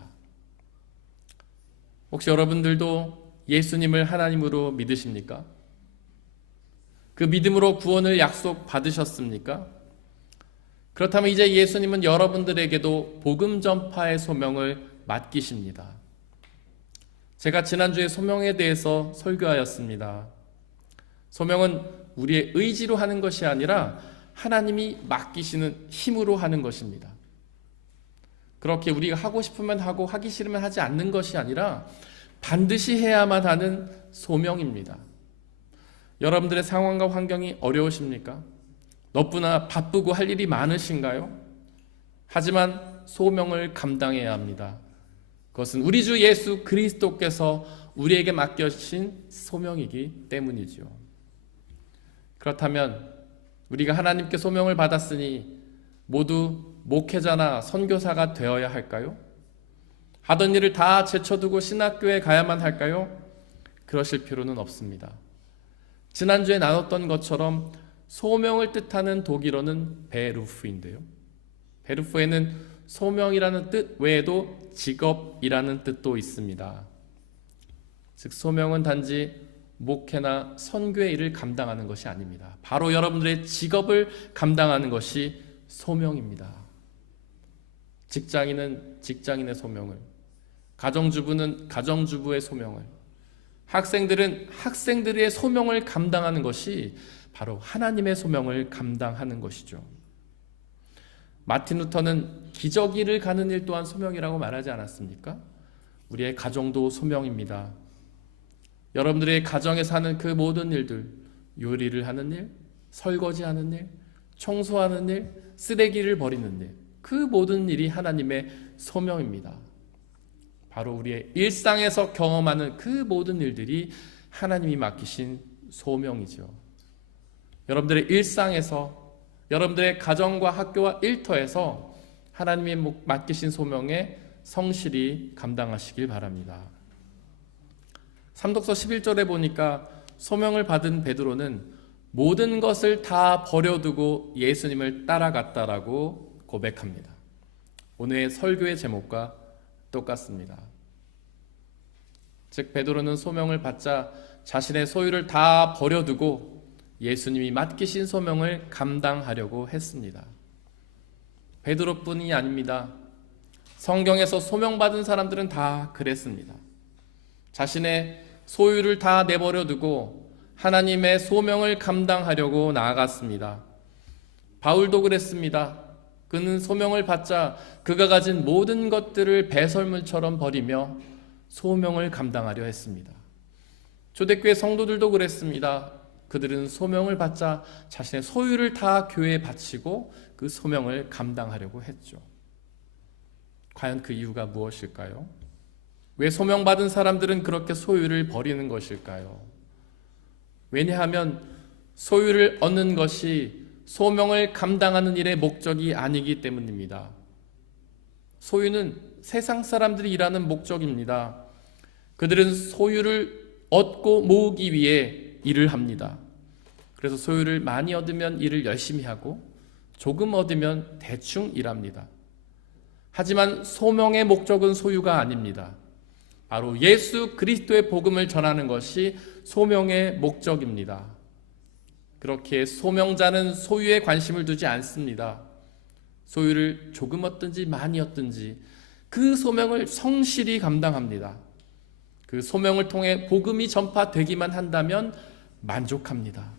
혹시 여러분들도 예수님을 하나님으로 믿으십니까? 그 믿음으로 구원을 약속받으셨습니까? 그렇다면 이제 예수님은 여러분들에게도 복음 전파의 소명을 맡기십니다. 제가 지난주에 소명에 대해서 설교하였습니다. 소명은 우리의 의지로 하는 것이 아니라 하나님이 맡기시는 힘으로 하는 것입니다. 그렇게 우리가 하고 싶으면 하고 하기 싫으면 하지 않는 것이 아니라 반드시 해야만 하는 소명입니다. 여러분들의 상황과 환경이 어려우십니까? 너무나 바쁘고 할 일이 많으신가요? 하지만 소명을 감당해야 합니다. 그것은 우리 주 예수 그리스도께서 우리에게 맡겨주신 소명이기 때문이죠. 그렇다면 우리가 하나님께 소명을 받았으니 모두 목회자나 선교사가 되어야 할까요? 하던 일을 다 제쳐두고 신학교에 가야만 할까요? 그러실 필요는 없습니다. 지난주에 나눴던 것처럼 소명을 뜻하는 독일어는 베루프인데요. 베루프에는 소명이라는 뜻 외에도 직업이라는 뜻도 있습니다. 즉 소명은 단지 목회나 선교의 일을 감당하는 것이 아닙니다. 바로 여러분들의 직업을 감당하는 것이 소명입니다. 직장인은 직장인의 소명을, 가정주부는 가정주부의 소명을, 학생들은 학생들의 소명을 감당하는 것이 바로 하나님의 소명을 감당하는 것이죠. 마틴 루터는 기저귀를 가는 일 또한 소명이라고 말하지 않았습니까? 우리의 가정도 소명입니다. 여러분들의 가정에서 하는 그 모든 일들, 요리를 하는 일, 설거지하는 일, 청소하는 일, 쓰레기를 버리는 일, 그 모든 일이 하나님의 소명입니다. 바로 우리의 일상에서 경험하는 그 모든 일들이 하나님이 맡기신 소명이죠. 여러분들의 일상에서, 여러분들의 가정과 학교와 일터에서 하나님이 맡기신 소명에 성실히 감당하시길 바랍니다. 삼독서 11절에 보니까 소명을 받은 베드로는 모든 것을 다 버려두고 예수님을 따라갔다라고 고백합니다. 오늘의 설교의 제목과 똑같습니다. 즉 베드로는 소명을 받자 자신의 소유를 다 버려두고 예수님이 맡기신 소명을 감당하려고 했습니다. 베드로뿐이 아닙니다. 성경에서 소명받은 사람들은 다 그랬습니다. 자신의 소유를 다 내버려두고 하나님의 소명을 감당하려고 나아갔습니다. 바울도 그랬습니다. 그는 소명을 받자 그가 가진 모든 것들을 배설물처럼 버리며 소명을 감당하려 했습니다. 초대교회 성도들도 그랬습니다. 그들은 소명을 받자 자신의 소유를 다 교회에 바치고 그 소명을 감당하려고 했죠. 과연 그 이유가 무엇일까요? 왜 소명받은 사람들은 그렇게 소유를 버리는 것일까요? 왜냐하면 소유를 얻는 것이 소명을 감당하는 일의 목적이 아니기 때문입니다. 소유는 세상 사람들이 일하는 목적입니다. 그들은 소유를 얻고 모으기 위해 일을 합니다. 그래서 소유를 많이 얻으면 일을 열심히 하고 조금 얻으면 대충 일합니다. 하지만 소명의 목적은 소유가 아닙니다. 바로 예수 그리스도의 복음을 전하는 것이 소명의 목적입니다. 그렇게 소명자는 소유에 관심을 두지 않습니다. 소유를 조금 얻든지 많이 얻든지 그 소명을 성실히 감당합니다. 그 소명을 통해 복음이 전파되기만 한다면 만족합니다.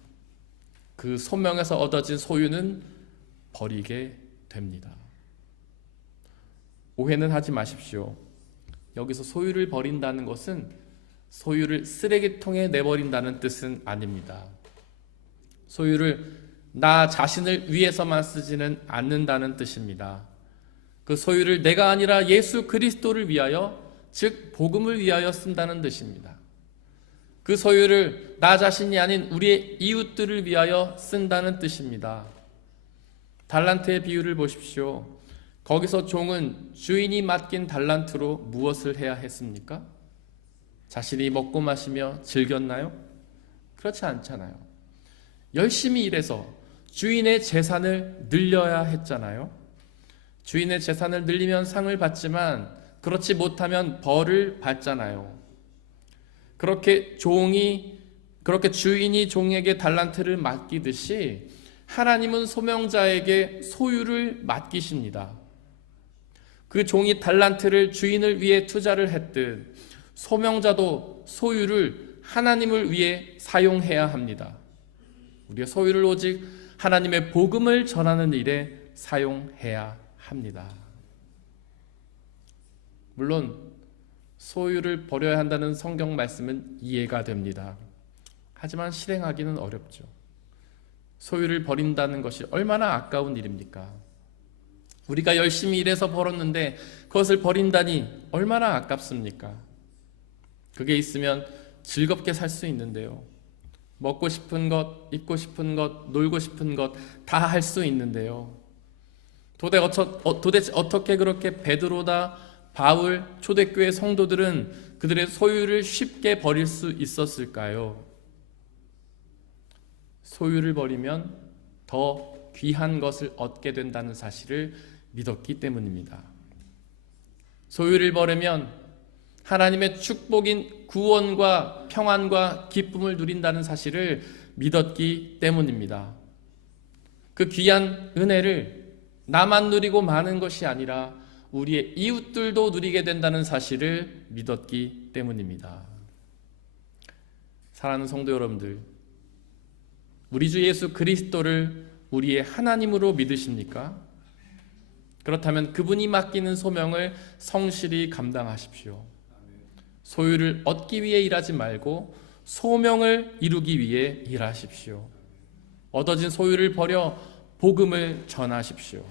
그 소명에서 얻어진 소유는 버리게 됩니다. 오해는 하지 마십시오. 여기서 소유를 버린다는 것은 소유를 쓰레기통에 내버린다는 뜻은 아닙니다. 소유를 나 자신을 위해서만 쓰지는 않는다는 뜻입니다. 그 소유를 내가 아니라 예수 그리스도를 위하여, 즉 복음을 위하여 쓴다는 뜻입니다. 그 소유를 나 자신이 아닌 우리의 이웃들을 위하여 쓴다는 뜻입니다. 달란트의 비유를 보십시오. 거기서 종은 주인이 맡긴 달란트로 무엇을 해야 했습니까? 자신이 먹고 마시며 즐겼나요? 그렇지 않잖아요. 열심히 일해서 주인의 재산을 늘려야 했잖아요. 주인의 재산을 늘리면 상을 받지만 그렇지 못하면 벌을 받잖아요. 그렇게 주인이 종에게 달란트를 맡기듯이 하나님은 소명자에게 소유를 맡기십니다. 그 종이 달란트를 주인을 위해 투자를 했듯 소명자도 소유를 하나님을 위해 사용해야 합니다. 우리의 소유를 오직 하나님의 복음을 전하는 일에 사용해야 합니다. 물론 소유를 버려야 한다는 성경 말씀은 이해가 됩니다. 하지만 실행하기는 어렵죠. 소유를 버린다는 것이 얼마나 아까운 일입니까? 우리가 열심히 일해서 벌었는데 그것을 버린다니 얼마나 아깝습니까? 그게 있으면 즐겁게 살 수 있는데요. 먹고 싶은 것, 입고 싶은 것, 놀고 싶은 것 다 할 수 있는데요. 도대체 어떻게 그렇게 베드로나 바울, 초대교회 성도들은 그들의 소유를 쉽게 버릴 수 있었을까요? 소유를 버리면 더 귀한 것을 얻게 된다는 사실을 믿었기 때문입니다. 소유를 버리면 하나님의 축복인 구원과 평안과 기쁨을 누린다는 사실을 믿었기 때문입니다. 그 귀한 은혜를 나만 누리고 마는 것이 아니라 우리의 이웃들도 누리게 된다는 사실을 믿었기 때문입니다. 사랑하는 성도 여러분들, 우리 주 예수 그리스도를 우리의 하나님으로 믿으십니까? 그렇다면 그분이 맡기는 소명을 성실히 감당하십시오. 소유를 얻기 위해 일하지 말고 소명을 이루기 위해 일하십시오. 얻어진 소유를 버려 복음을 전하십시오.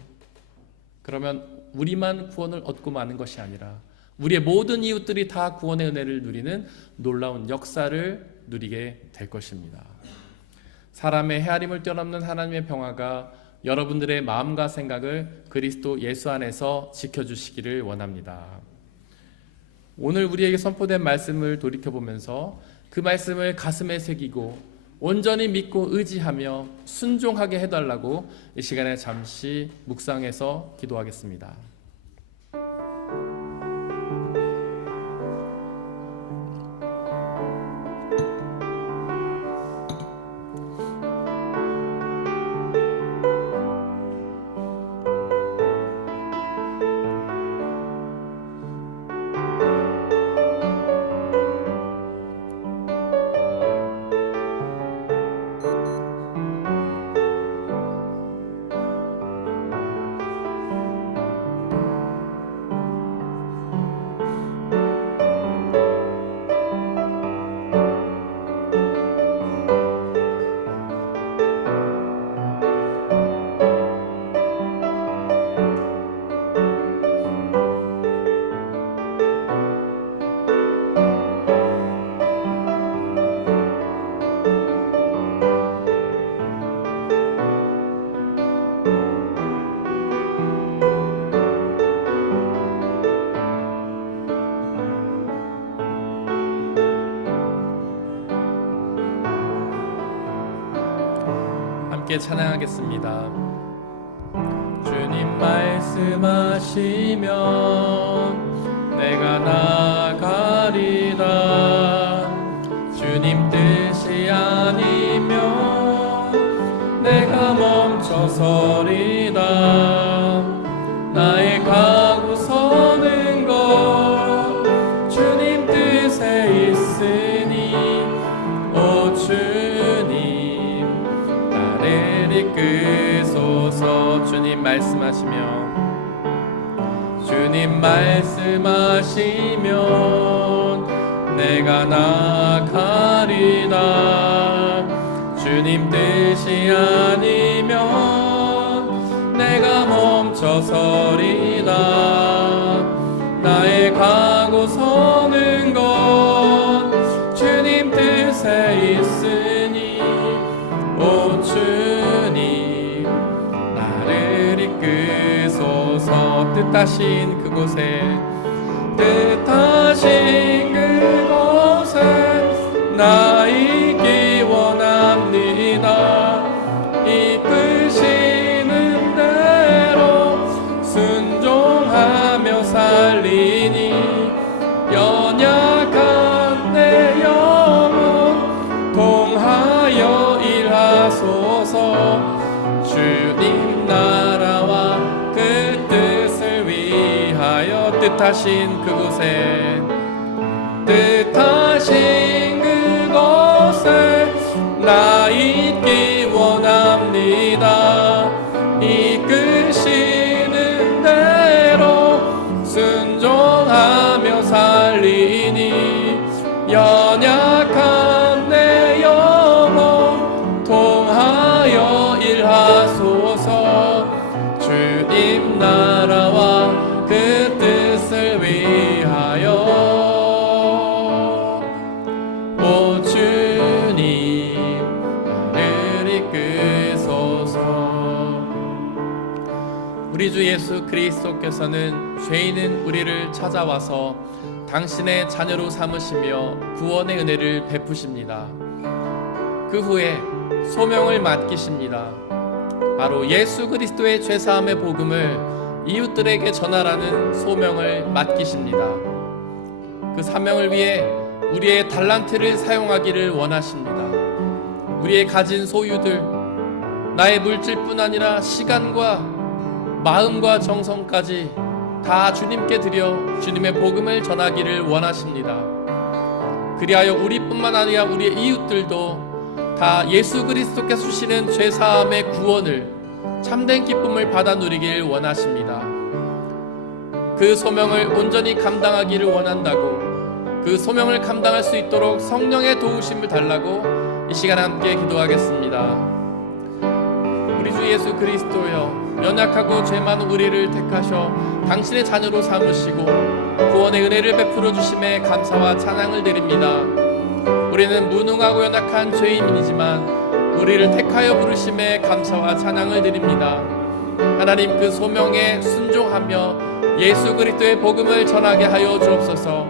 그러면 우리만 구원을 얻고 마는 것이 아니라 우리의 모든 이웃들이 다 구원의 은혜를 누리는 놀라운 역사를 누리게 될 것입니다. 사람의 헤아림을 뛰어넘는 하나님의 평화가 여러분들의 마음과 생각을 그리스도 예수 안에서 지켜주시기를 원합니다. 오늘 우리에게 선포된 말씀을 돌이켜보면서 그 말씀을 가슴에 새기고 온전히 믿고 의지하며 순종하게 해달라고 이 시간에 잠시 묵상해서 기도하겠습니다. 함께 찬양하겠습니다. 주님 말씀하시면 내가 나가리라. 주님 뜻이 아니면 내가 멈춰서리라. 나의 가고 서는 것 주님 뜻에 있으니 오 주님 나를 이끄소서. 주님 말씀하시면 내가 나가리라. 주님 뜻이 아니면 내가 멈춰서리라. 나의 가고 서는 것 주님 뜻에 있으니 오 주님 나를 이끄소서. 뜻하신 그곳에 나 있기 원합니다. 이끄시는 대로 순종하며 살리니 연약한 내 영 뜻하신 그곳에 뜻하신 그곳에 나 있기 원합니다. 이끄시는 대로 순종하며 살리니 연약한 내 영혼 통하여 일하소서. 주님 나라와 그 뜻을 위하여 오 주님 나를 이끄소서. 우리 주 예수 그리스도께서는 죄인은 우리를 찾아와서 당신의 자녀로 삼으시며 구원의 은혜를 베푸십니다. 그 후에 소명을 맡기십니다. 바로 예수 그리스도의 죄사함의 복음을 이웃들에게 전하라는 소명을 맡기십니다. 그 사명을 위해 우리의 달란트를 사용하기를 원하십니다. 우리의 가진 소유들, 나의 물질뿐 아니라 시간과 마음과 정성까지 다 주님께 드려 주님의 복음을 전하기를 원하십니다. 그리하여 우리뿐만 아니라 우리의 이웃들도 다 예수 그리스도께서 주시는 죄사함의 구원을, 참된 기쁨을 받아 누리길 원하십니다. 그 소명을 온전히 감당하기를 원한다고, 그 소명을 감당할 수 있도록 성령의 도우심을 달라고 이 시간 함께 기도하겠습니다. 우리 주 예수 그리스도여, 연약하고 죄 많은 우리를 택하셔 당신의 자녀로 삼으시고 구원의 은혜를 베풀어 주심에 감사와 찬양을 드립니다. 우리는 무능하고 연약한 죄인이지만 우리를 택하여 부르심에 감사와 찬양을 드립니다. 하나님, 그 소명에 순종하며 예수 그리스도의 복음을 전하게 하여 주옵소서.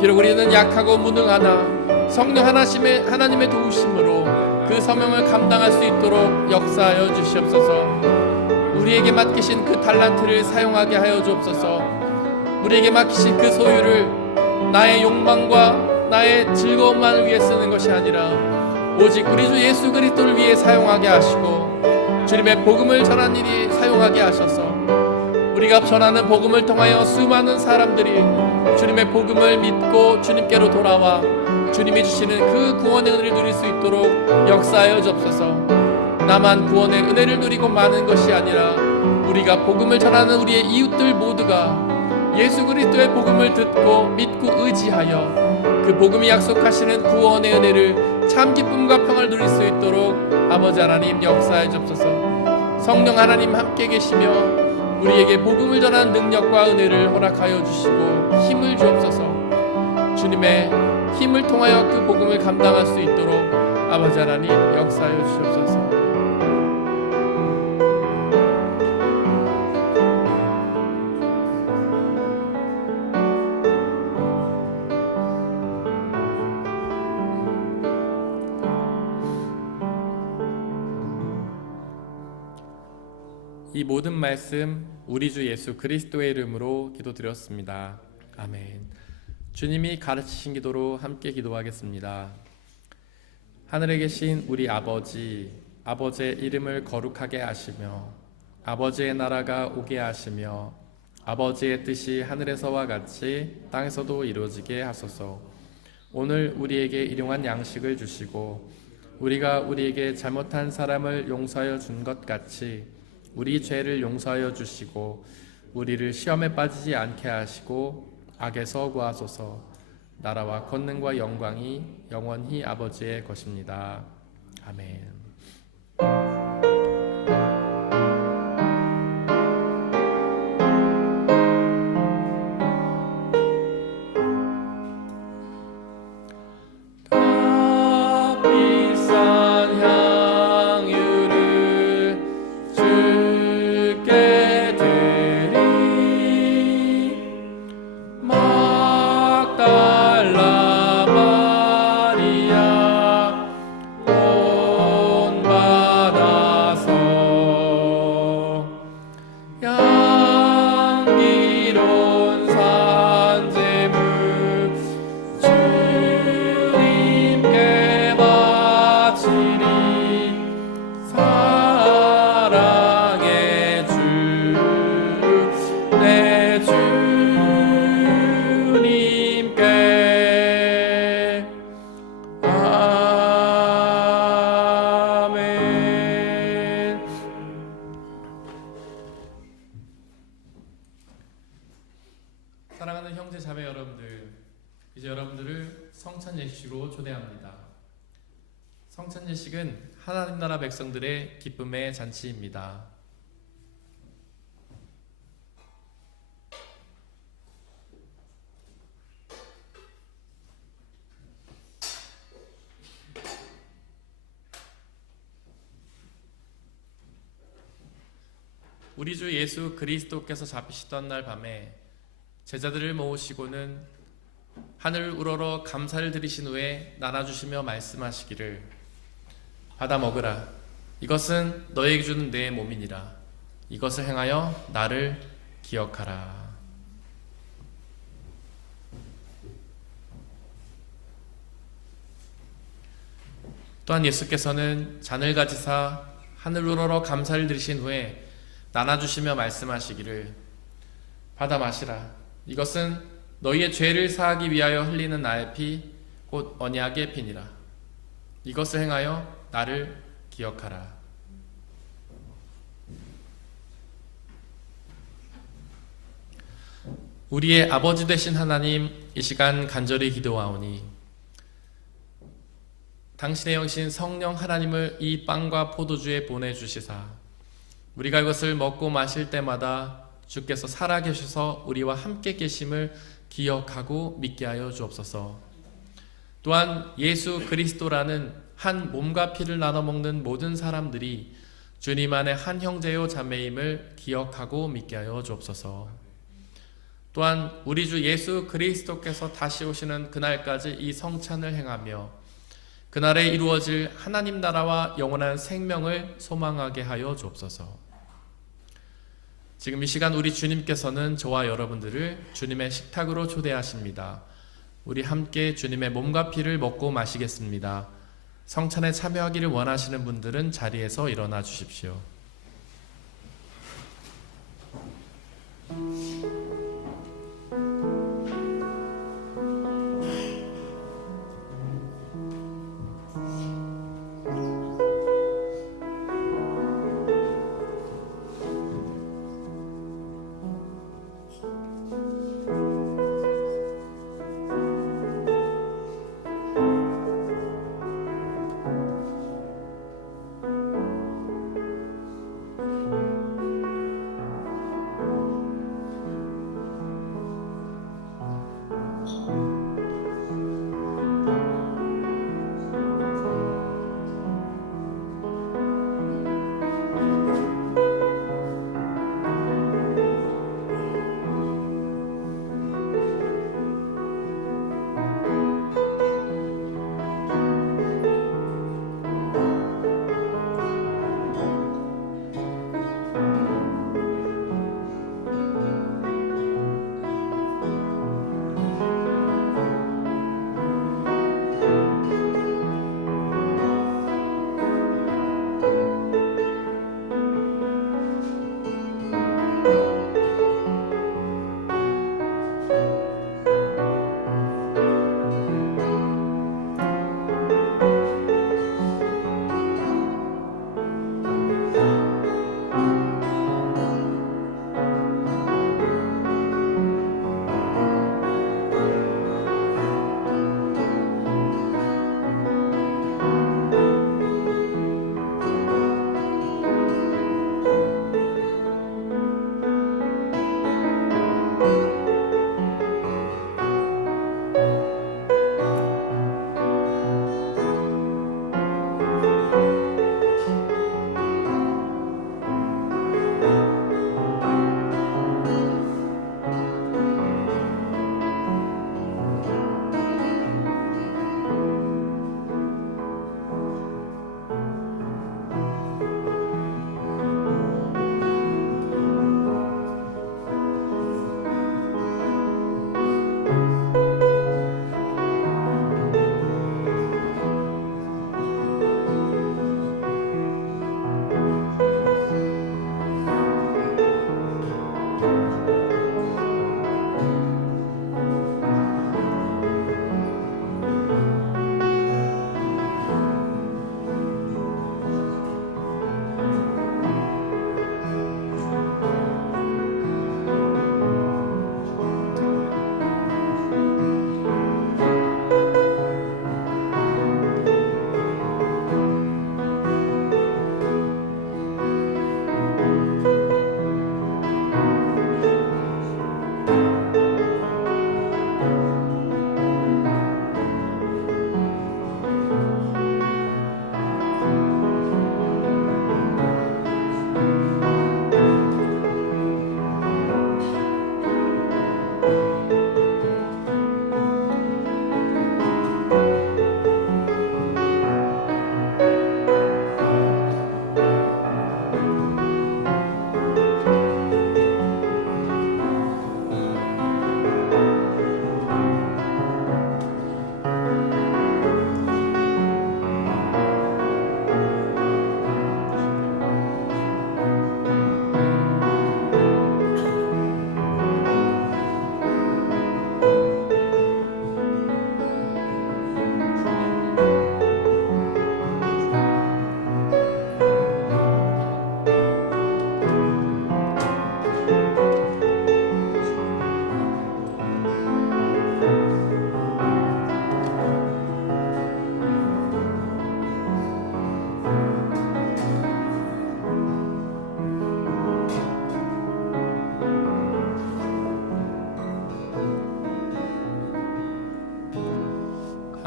비록 우리는 약하고 무능하나 성령 하나님의 도우심으로 그 소명을 감당할 수 있도록 역사하여 주시옵소서. 우리에게 맡기신 그 달란트를 사용하게 하여 주옵소서. 우리에게 맡기신 그 소유를 나의 욕망과 나의 즐거움만을 위해 쓰는 것이 아니라 오직 우리 주 예수 그리스도를 위해 사용하게 하시고 주님의 복음을 전하는 일이 사용하게 하셔서 우리가 전하는 복음을 통하여 수많은 사람들이 주님의 복음을 믿고 주님께로 돌아와 주님이 주시는 그 구원의 은혜를 누릴 수 있도록 역사하여 주옵소서. 나만 구원의 은혜를 누리고 마는 것이 아니라 우리가 복음을 전하는 우리의 이웃들 모두가 예수 그리스도의 복음을 듣고 믿고 의지하여 그 복음이 약속하시는 구원의 은혜를 참 기쁨과 평화를 누릴 수 있도록 아버지 하나님 역사해 주옵소서. 성령 하나님 함께 계시며 우리에게 복음을 전하는 능력과 은혜를 허락하여 주시고 힘을 주옵소서. 주님의 힘을 통하여 그 복음을 감당할 수 있도록 아버지 하나님 역사하여 주옵소서. 이 모든 말씀 우리 주 예수 그리스도의 이름으로 기도드렸습니다. 아멘. 주님이 가르치신 기도로 함께 기도하겠습니다. 하늘에 계신 우리 아버지, 아버지의 이름을 거룩하게 하시며 아버지의 나라가 오게 하시며 아버지의 뜻이 하늘에서와 같이 땅에서도 이루어지게 하소서. 오늘 우리에게 일용할 양식을 주시고 우리가 우리에게 잘못한 사람을 용서하여 준 것 같이 우리 죄를 용서하여 주시고 우리를 시험에 빠지지 않게 하시고 악에서 구하소서. 나라와 권능과 영광이 영원히 아버지의 것입니다. 아멘. 마리아 온 바다 이제 여러분들을 성찬 예식으로 초대합니다. 성찬 예식은 하나님 나라 백성들의 기쁨의 잔치입니다. 우리 주 예수 그리스도께서 잡히시던 날 밤에 제자들을 모으시고는 하늘 우러러 감사를 드리신 후에 나눠주시며 말씀하시기를 받아 먹으라. 이것은 너에게 주는 내 몸이니라. 이것을 행하여 나를 기억하라. 또한 예수께서는 잔을 가지사 하늘 우러러 감사를 드리신 후에 나눠주시며 말씀하시기를 받아 마시라. 이것은 너희의 죄를 사하기 위하여 흘리는 나의 피 곧 언약의 피니라. 이것을 행하여 나를 기억하라. 우리의 아버지 되신 하나님, 이 시간 간절히 기도하오니 당신의 영신 성령 하나님을 이 빵과 포도주에 보내주시사 우리가 이것을 먹고 마실 때마다 주께서 살아계셔서 우리와 함께 계심을 기억하고 믿게 하여 주옵소서. 또한 예수 그리스도라는 한 몸과 피를 나눠 먹는 모든 사람들이 주님 안에 한 형제요 자매임을 기억하고 믿게 하여 주옵소서. 또한 우리 주 예수 그리스도께서 다시 오시는 그날까지 이 성찬을 행하며 그날에 이루어질 하나님 나라와 영원한 생명을 소망하게 하여 주옵소서. 지금 이 시간 우리 주님께서는 저와 여러분들을 주님의 식탁으로 초대하십니다. 우리 함께 주님의 몸과 피를 먹고 마시겠습니다. 성찬에 참여하기를 원하시는 분들은 자리에서 일어나 주십시오.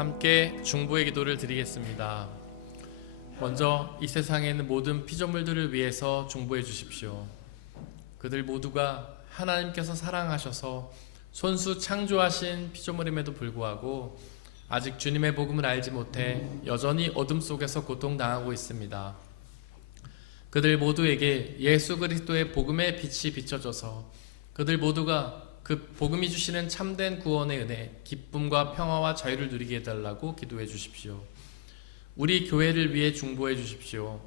함께 중보의 기도를 드리겠습니다. 먼저 이 세상에 있는 모든 피조물들을 위해서 중보해 주십시오. 그들 모두가 하나님께서 사랑하셔서 손수 창조하신 피조물임에도 불구하고 아직 주님의 복음을 알지 못해 여전히 어둠 속에서 고통당하고 있습니다. 그들 모두에게 예수 그리스도의 복음의 빛이 비춰져서 그들 모두가 그 복음이 주시는 참된 구원의 은혜, 기쁨과 평화와 자유를 누리게 해달라고 기도해 주십시오. 우리 교회를 위해 중보해 주십시오.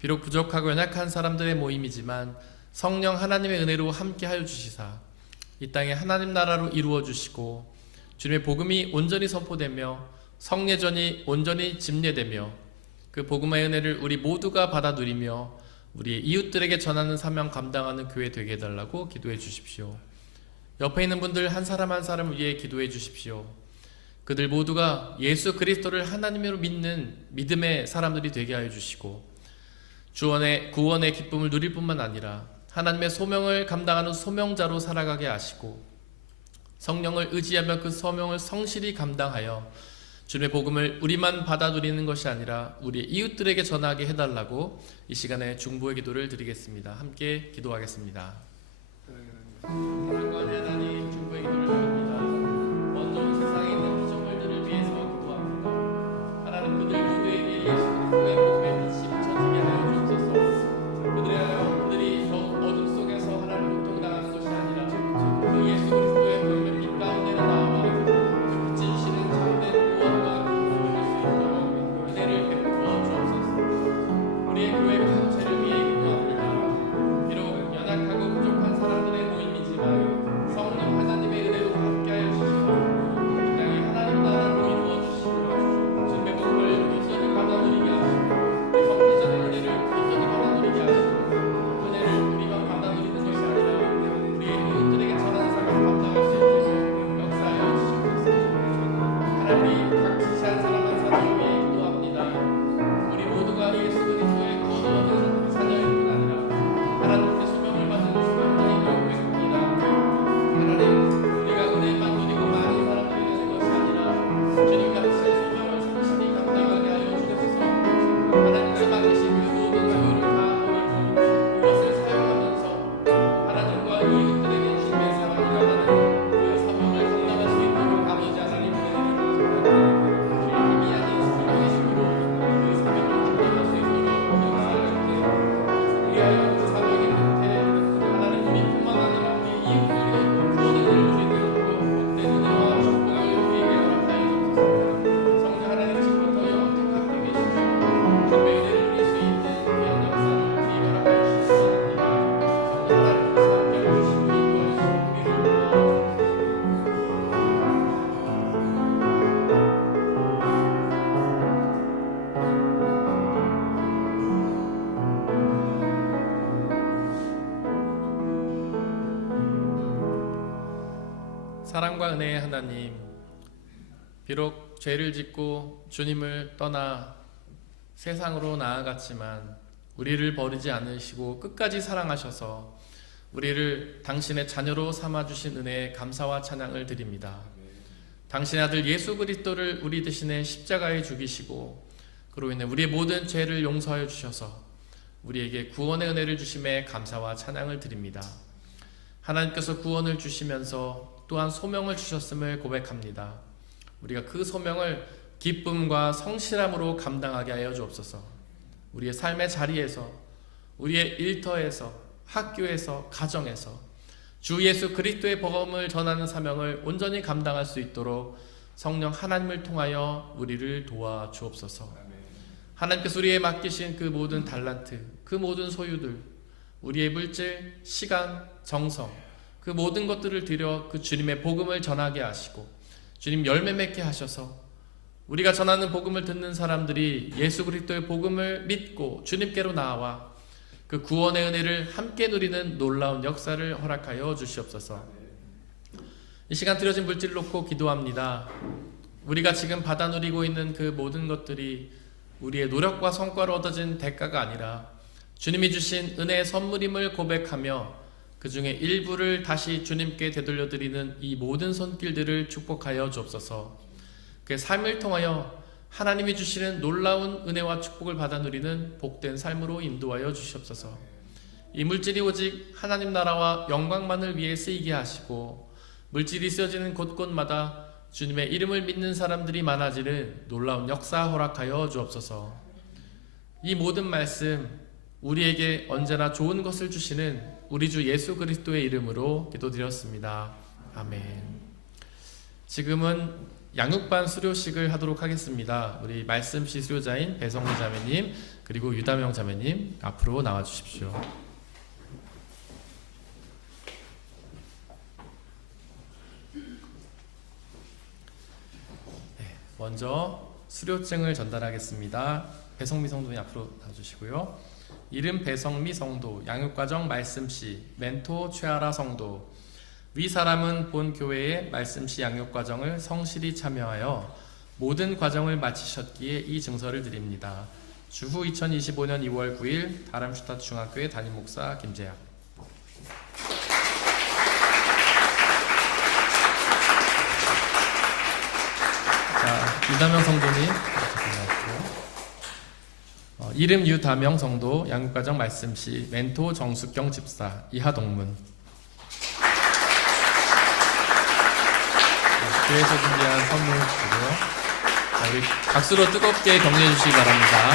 비록 부족하고 연약한 사람들의 모임이지만 성령 하나님의 은혜로 함께하여 주시사 이 땅에 하나님 나라로 이루어 주시고 주님의 복음이 온전히 선포되며 성례전이 온전히 집례되며 그 복음의 은혜를 우리 모두가 받아 누리며 우리의 이웃들에게 전하는 사명 감당하는 교회 되게 해달라고 기도해 주십시오. 옆에 있는 분들 한 사람 한 사람을 위해 기도해 주십시오. 그들 모두가 예수 그리스도를 하나님으로 믿는 믿음의 사람들이 되게 하여 주시고 구원의 기쁨을 누릴 뿐만 아니라 하나님의 소명을 감당하는 소명자로 살아가게 하시고 성령을 의지하며 그 소명을 성실히 감당하여 주님의 복음을 우리만 받아 누리는 것이 아니라 우리 이웃들에게 전하게 해달라고 이 시간에 중보의 기도를 드리겠습니다. 함께 기도하겠습니다. 사랑과 하나님 중보의 기도를 드립니다. 먼저 온 세상에 있는 피조물들을 위해서 기도합니다. 하나님 그들 모두에게 예수 그리스도의 복음의 빛이 비춰지게 하여 주옵소서. 그들이 저 어둠 속에서 하나님 고통당하는 것이 아니라 그 예수 그리스도의 복음의 빛 가운데로 나와 그 빛이 주시는 참된 구원과 기쁨을 누릴 수 있도록 은혜를 베풀어 주옵소서. 우리의 교회 공동체를 위해 기도합니다. 비록 연약하고 부족한 사람들의 모임이지만 성령 하나님의 은혜로 함께하여 주시고 이 땅에 하나님 나라로 이루어 주시고 주님의 복음을 온전히 받아 누리게 하시고 성리적인 은혜를 온전히 받아 누리게 하시고 은혜를 우리만 받아 누리는 것이 아니라 우리의 이웃들에게 전하는 삶을 감당할 수 있도록 역사하여 주시옵소서. 하나님 각 지시한 사람 한 사람을 위해 기도합니다. 우리 모두가 예수 그리스도의 구원을 얻은 자녀일 뿐 아니라 하나님께 소명을 받은 소명자인 고백합니다. 하나님 우리가 은혜만 누리고 많은 사람들이 되는 것이 아니라 주님이 하신 소명을 성실히 감당하게 하여 주옵소서. 하나님께 맡기신 그 모든 자유를 다 버리고 그것을 사용하면서 하나님과 이웃들에게 주님의 사랑을 전하는 그 사명을 감당할 수 있도록 아버지 하나님 은혜를 부탁드립니다. 우리 힘이 아닌 성령의 힘으로 그 사명을 감당할 수 있도록 역사할 때 우리하여 그 사명의 끝에 하나님 우리뿐만 아니라 우리 이웃들에게 구원의 은혜를 누리는 복된 은혜와 축복을 누리게 허락하여 주옵소서. 성령 하나님 지금부터 영원토록 함께 계시고 주님의 은혜를 누릴 수 있는 귀한 역사를 우리에게 허락하여 주시기 바랍니다. 성령 하나님께서 함께하여 주시고 인도하시고 우리를 도와주옵소서. 사랑과 은혜의 하나님, 비록 죄를 짓고 주님을 떠나 세상으로 나아갔지만 우리를 버리지 않으시고 끝까지 사랑하셔서 우리를 당신의 자녀로 삼아주신 은혜에 감사와 찬양을 드립니다. 당신의 아들 예수 그리스도를 우리 대신에 십자가에 죽이시고 그로 인해 우리의 모든 죄를 용서하여 주셔서 우리에게 구원의 은혜를 주심에 감사와 찬양을 드립니다. 하나님께서 구원을 주시면서 또한 소명을 주셨음을 고백합니다. 우리가 그 소명을 기쁨과 성실함으로 감당하게 하여 주옵소서. 우리의 삶의 자리에서, 우리의 일터에서, 학교에서, 가정에서 주 예수 그리스도의 복음을 전하는 사명을 온전히 감당할 수 있도록 성령 하나님을 통하여 우리를 도와 주옵소서. 하나님께서 우리에 맡기신 그 모든 달란트, 그 모든 소유들, 우리의 물질, 시간, 정성, 그 모든 것들을 들여 그 주님의 복음을 전하게 하시고 주님 열매 맺게 하셔서 우리가 전하는 복음을 듣는 사람들이 예수 그리스도의 복음을 믿고 주님께로 나와 그 구원의 은혜를 함께 누리는 놀라운 역사를 허락하여 주시옵소서. 이 시간 드려진 물질을 놓고 기도합니다. 우리가 지금 받아 누리고 있는 그 모든 것들이 우리의 노력과 성과로 얻어진 대가가 아니라 주님이 주신 은혜의 선물임을 고백하며 그 중에 일부를 다시 주님께 되돌려 드리는 이 모든 손길들을 축복하여 주옵소서. 그의 삶을 통하여 하나님이 주시는 놀라운 은혜와 축복을 받아 누리는 복된 삶으로 인도하여 주시옵소서. 이 물질이 오직 하나님 나라와 영광만을 위해 쓰이게 하시고 물질이 쓰여지는 곳곳마다 주님의 이름을 믿는 사람들이 많아지는 놀라운 역사 허락하여 주옵소서. 이 모든 말씀 우리에게 언제나 좋은 것을 주시는 우리 주 예수 그리스도의 이름으로 기도드렸습니다. 아멘. 지금은 양육반 수료식을 하도록 하겠습니다. 우리 말씀시 수료자인 배성미 자매님 그리고 유다명 자매님 앞으로 나와 주십시오. 먼저 수료증을 전달하겠습니다. 배성미 성도님 앞으로 나와주시고요. 이름 배성미 성도, 양육과정 말씀시, 멘토 최아라 성도. 위 사람은 본 교회의 말씀시 양육과정을 성실히 참여하여 모든 과정을 마치셨기에 이 증서를 드립니다. 주후 2025년 2월 9일 다람슈타트 중학교의 담임 목사 김재학. 자, 유다명 성도님 이름 유다명 성도, 양육과정 말씀시, 멘토 정숙경 집사, 이하 동문. 교회에서 준비한 선물 주고요. 자, 우리 박수로 뜨겁게 격려해 주시기 바랍니다.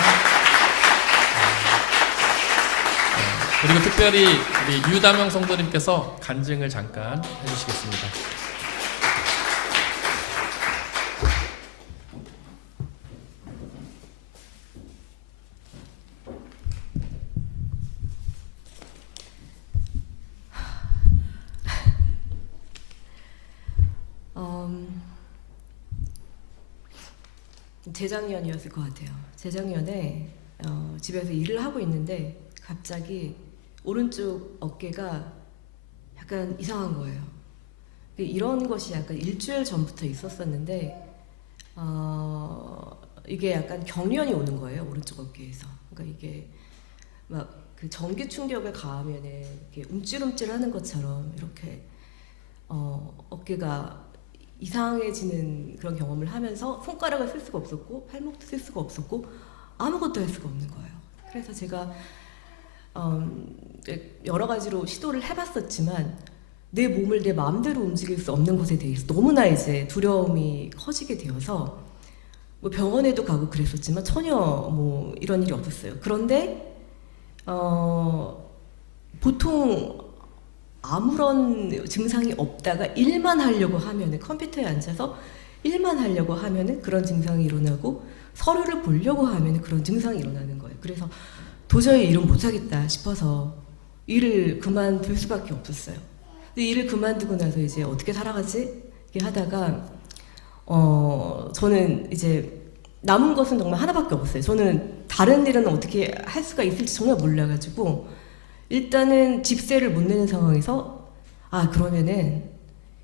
그리고 특별히 우리 유다명 성도님께서 간증을 잠깐 해주시겠습니다. 재작년이었을 것 같아요. 재작년에 집에서 일을 하고 있는데 갑자기 오른쪽 어깨가 약간 이상한 거예요. 이런 것이 약간 일주일 전부터 있었었는데 이게 약간 경련이 오는 거예요. 오른쪽 어깨에서. 그러니까 이게 막 그 전기 충격을 가하면은 이렇게 움찔움찔하는 것처럼 이렇게 어깨가 이상해지는 그런 경험을 하면서 손가락을 쓸 수가 없었고 팔목도 쓸 수가 없었고 아무것도 할 수가 없는 거예요. 그래서 제가 여러 가지로 시도를 해봤었지만 내 몸을 내 마음대로 움직일 수 없는 것에 대해서 너무나 이제 두려움이 커지게 되어서 뭐 병원에도 가고 그랬었지만 전혀 뭐 이런 일이 없었어요. 그런데 보통 아무런 증상이 없다가 일만 하려고 하면은 컴퓨터에 앉아서 일만 하려고 하면은 그런 증상이 일어나고 서류를 보려고 하면은 그런 증상이 일어나는 거예요. 그래서 도저히 일은 못하겠다 싶어서 일을 그만둘 수밖에 없었어요. 근데 일을 그만두고 나서 이제 어떻게 살아가지? 이렇게 하다가 저는 이제 남은 것은 정말 하나밖에 없어요. 저는 다른 일은 어떻게 할 수가 있을지 정말 몰라가지고 일단은 집세를 못 내는 상황에서 그러면은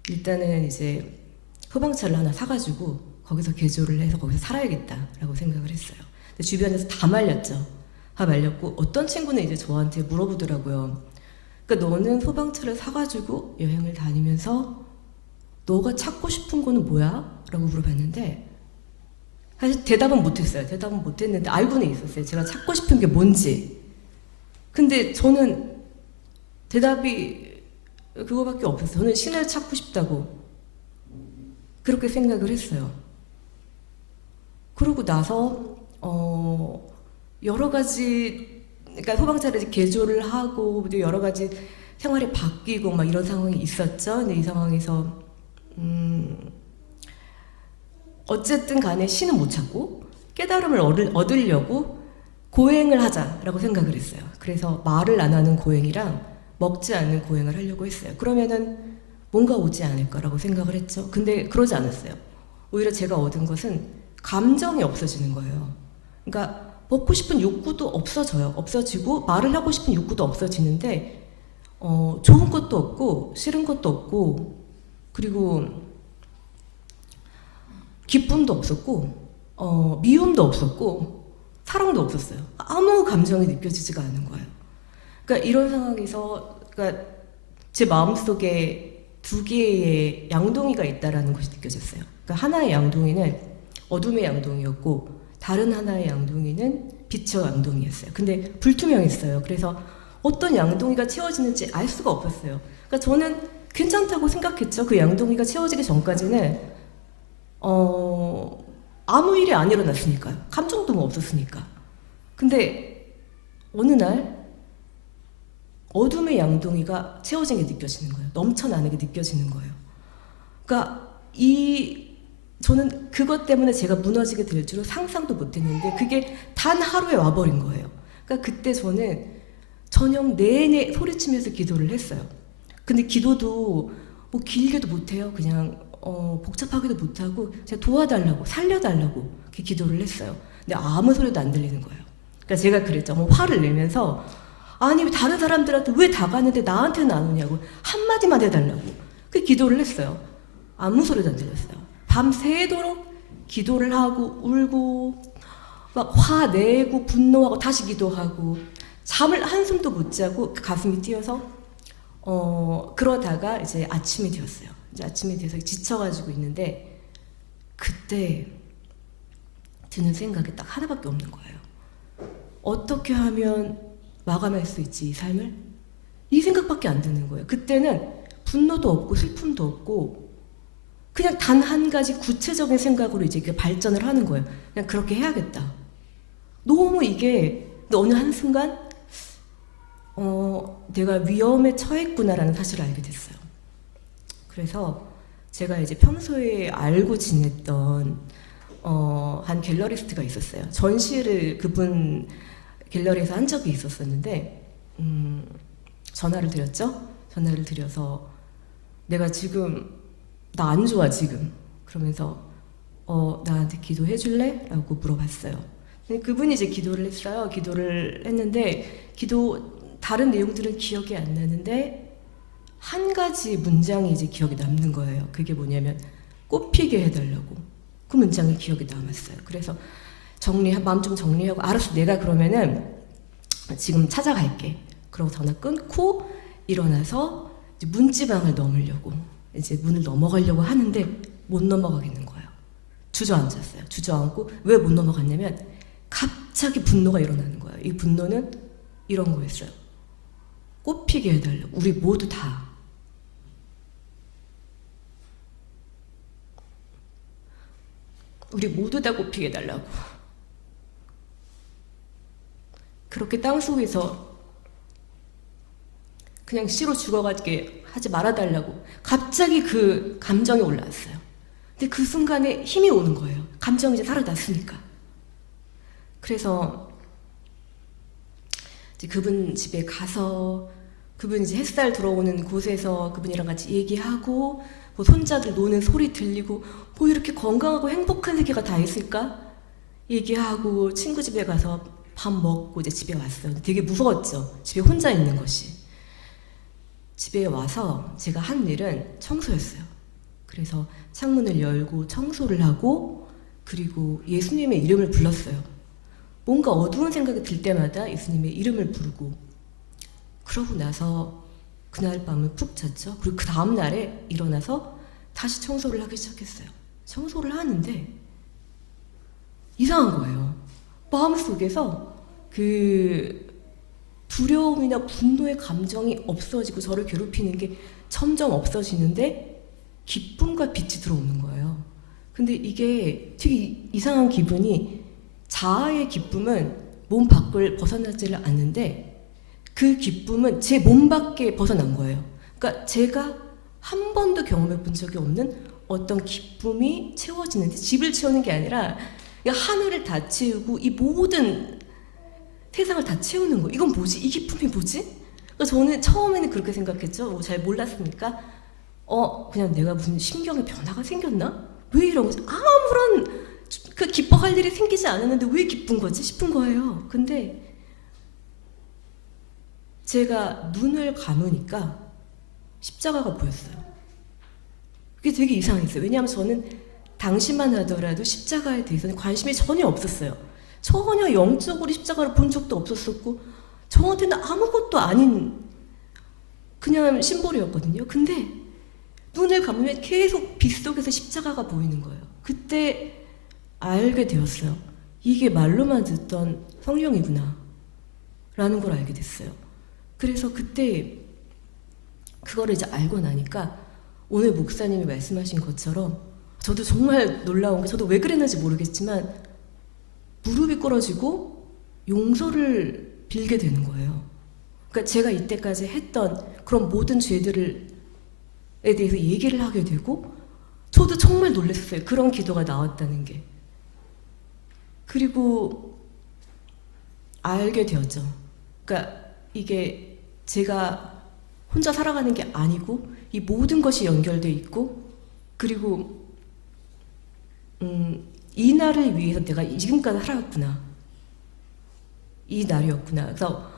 일단은 이제 소방차를 하나 사가지고 거기서 개조를 해서 거기서 살아야겠다라고 생각을 했어요. 근데 주변에서 다 말렸죠. 다 말렸고 어떤 친구는 이제 저한테 물어보더라고요. 그러니까 너는 소방차를 사가지고 여행을 다니면서 너가 찾고 싶은 거는 뭐야? 라고 물어봤는데 사실 대답은 못했어요. 대답은 못했는데 알고는 있었어요. 제가 찾고 싶은 게 뭔지. 근데 저는 대답이 그거밖에 없었어요. 저는 신을 찾고 싶다고 그렇게 생각을 했어요. 그러고 나서 여러 가지 그러니까 소방차를 개조를 하고 여러 가지 생활이 바뀌고 막 이런 상황이 있었죠. 근데 이 상황에서 어쨌든 간에 신은 못 찾고 깨달음을 얻으려고 고행을 하자라고 생각을 했어요. 그래서 말을 안 하는 고행이랑 먹지 않는 고행을 하려고 했어요. 그러면은 뭔가 오지 않을까라고 생각을 했죠. 근데 그러지 않았어요. 오히려 제가 얻은 것은 감정이 없어지는 거예요. 그러니까 먹고 싶은 욕구도 없어져요. 없어지고 말을 하고 싶은 욕구도 없어지는데 좋은 것도 없고 싫은 것도 없고 그리고 기쁨도 없었고 미움도 없었고 사랑도 없었어요. 아무 감정이 느껴지지가 않는 거예요. 그러니까 이런 상황에서 그러니까 제 마음속에 두 개의 양동이가 있다라는 것이 느껴졌어요. 그러니까 하나의 양동이는 어둠의 양동이었고 다른 하나의 양동이는 빛의 양동이었어요. 근데 불투명했어요. 그래서 어떤 양동이가 채워지는지 알 수가 없었어요. 그러니까 저는 괜찮다고 생각했죠. 그 양동이가 채워지기 전까지는 아무 일이 안 일어났으니까요. 감정도 뭐 없었으니까. 근데 어느 날 어둠의 양동이가 채워진 게 느껴지는 거예요. 넘쳐나는 게 느껴지는 거예요. 그러니까 저는 그것 때문에 제가 무너지게 될 줄은 상상도 못했는데 그게 단 하루에 와버린 거예요. 그러니까 그때 저는 저녁 내내 소리치면서 기도를 했어요. 근데 기도도 뭐 길게도 못해요. 그냥 복잡하게도 못하고 제가 도와달라고 살려달라고 이렇게 기도를 했어요. 근데 아무 소리도 안 들리는 거예요. 그러니까 제가 그랬죠. 뭐 화를 내면서 아니 다른 사람들한테 왜 다 가는데 나한테는 안 오냐고 한마디만 해달라고 그 기도를 했어요. 아무 소리도 안 들렸어요. 밤새도록 기도를 하고 울고 막 화내고 분노하고 다시 기도하고 잠을 한숨도 못 자고 가슴이 뛰어서 그러다가 이제 아침이 되었어요. 이제 아침이 돼서 지쳐가지고 있는데 그때 드는 생각이 딱 하나밖에 없는 거예요. 어떻게 하면 마감할 수 있지 이 삶을? 이 생각밖에 안 드는 거예요. 그때는 분노도 없고 슬픔도 없고 그냥 단 한 가지 구체적인 생각으로 이제 발전을 하는 거예요. 그냥 그렇게 해야겠다. 너무 이게 어느 한순간 내가 위험에 처했구나라는 사실을 알게 됐어요. 그래서 제가 이제 평소에 알고 지냈던 한 갤러리스트가 있었어요. 전시를 그분 갤러리에서 한 적이 있었었는데 전화를 드렸죠. 전화를 드려서 내가 지금 나 안 좋아 지금 그러면서 나한테 기도해 줄래? 라고 물어봤어요. 근데 그분이 이제 기도를 했어요. 기도를 했는데 다른 내용들은 기억이 안 나는데 한 가지 문장이 이제 기억에 남는 거예요. 그게 뭐냐면 꽃피게 해달라고. 그 문장이 기억에 남았어요. 그래서 마음 좀 정리하고 알았어 내가 그러면은 지금 찾아갈게. 그러고 전화 끊고 일어나서 이제 문지방을 넘으려고 이제 문을 넘어가려고 하는데 못 넘어가겠는 거예요. 주저앉았어요. 주저앉고 왜 못 넘어갔냐면 갑자기 분노가 일어나는 거예요. 이 분노는 이런 거였어요. 꽃피게 해달라고. 우리 모두 다. 우리 모두 다 꽃피게 해달라고. 그렇게 땅속에서 그냥 씨로 죽어가게 하지 말아달라고 갑자기 그 감정이 올라왔어요. 근데 그 순간에 힘이 오는 거예요. 감정이 이제 사라졌으니까. 그래서 이제 그분 집에 가서 그분 이제 햇살 들어오는 곳에서 그분이랑 같이 얘기하고 뭐 손자들 노는 소리 들리고 뭐 이렇게 건강하고 행복한 세계가 다 있을까? 얘기하고 친구 집에 가서 밥 먹고 이제 집에 왔어요. 되게 무서웠죠. 집에 혼자 있는 것이. 집에 와서 제가 한 일은 청소였어요. 그래서 창문을 열고 청소를 하고 그리고 예수님의 이름을 불렀어요. 뭔가 어두운 생각이 들 때마다 예수님의 이름을 부르고 그러고 나서 그날 밤은 푹 잤죠. 그리고 그 다음 날에 일어나서 다시 청소를 하기 시작했어요. 청소를 하는데 이상한 거예요. 마음속에서 그 두려움이나 분노의 감정이 없어지고 저를 괴롭히는 게 점점 없어지는데 기쁨과 빛이 들어오는 거예요. 근데 이게 되게 이상한 기분이 자아의 기쁨은 몸 밖을 벗어나지를 않는데 그 기쁨은 제 몸 밖에 벗어난 거예요. 그러니까 제가 한 번도 경험해 본 적이 없는 어떤 기쁨이 채워지는데 집을 채우는 게 아니라 하늘을 다 채우고 이 모든 세상을 다 채우는 거. 이건 뭐지? 이 기쁨이 뭐지? 그러니까 저는 처음에는 그렇게 생각했죠. 잘 몰랐으니까 그냥 내가 무슨 심경의 변화가 생겼나? 왜 이런 거지? 아무런 그 기뻐할 일이 생기지 않았는데 왜 기쁜 거지? 싶은 거예요. 근데 제가 눈을 감으니까 십자가가 보였어요. 그게 되게 이상했어요. 왜냐하면 저는 당시만 하더라도 십자가에 대해서는 관심이 전혀 없었어요. 전혀 영적으로 십자가를 본 적도 없었었고 저한테는 아무것도 아닌 그냥 심볼이었거든요. 근데 눈을 감으면 계속 빛 속에서 십자가가 보이는 거예요. 그때 알게 되었어요. 이게 말로만 듣던 성령이구나 라는 걸 알게 됐어요. 그래서 그때 그거를 이제 알고 나니까 오늘 목사님이 말씀하신 것처럼 저도 정말 놀라운 게, 저도 왜 그랬는지 모르겠지만 무릎이 꿇어지고 용서를 빌게 되는 거예요. 그러니까 제가 이때까지 했던 그런 모든 죄들에 대해서 얘기를 하게 되고, 저도 정말 놀랐어요. 그런 기도가 나왔다는 게. 그리고 알게 되었죠. 그러니까 이게 제가 혼자 살아가는 게 아니고 이 모든 것이 연결돼 있고, 그리고 이 날을 위해서 내가 지금까지 살아갔구나, 이 날이었구나. 그래서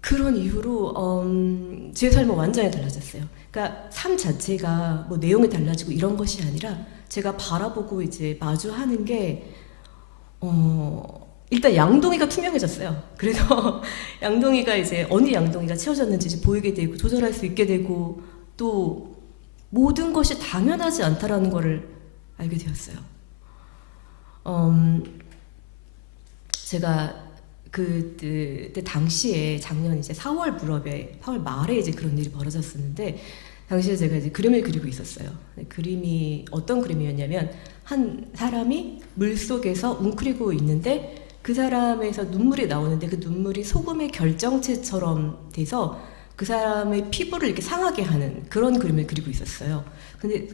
그런 이후로 제 삶은 완전히 달라졌어요. 그러니까 삶 자체가 뭐 내용이 달라지고 이런 것이 아니라 제가 바라보고 이제 마주하는 게 일단 양동이가 투명해졌어요. 그래서 양동이가 이제 어느 양동이가 채워졌는지 이제 보이게 되고 조절할 수 있게 되고, 또 모든 것이 당연하지 않다라는 거를 알게 되었어요. 제가 그때 당시에 작년 이제 4월 무렵에 4월 말에 이제 그런 일이 벌어졌었는데, 당시에 제가 이제 그림을 그리고 있었어요. 그림이 어떤 그림이었냐면, 한 사람이 물 속에서 웅크리고 있는데 그 사람에서 눈물이 나오는데 그 눈물이 소금의 결정체처럼 돼서 그 사람의 피부를 이렇게 상하게 하는 그런 그림을 그리고 있었어요. 근데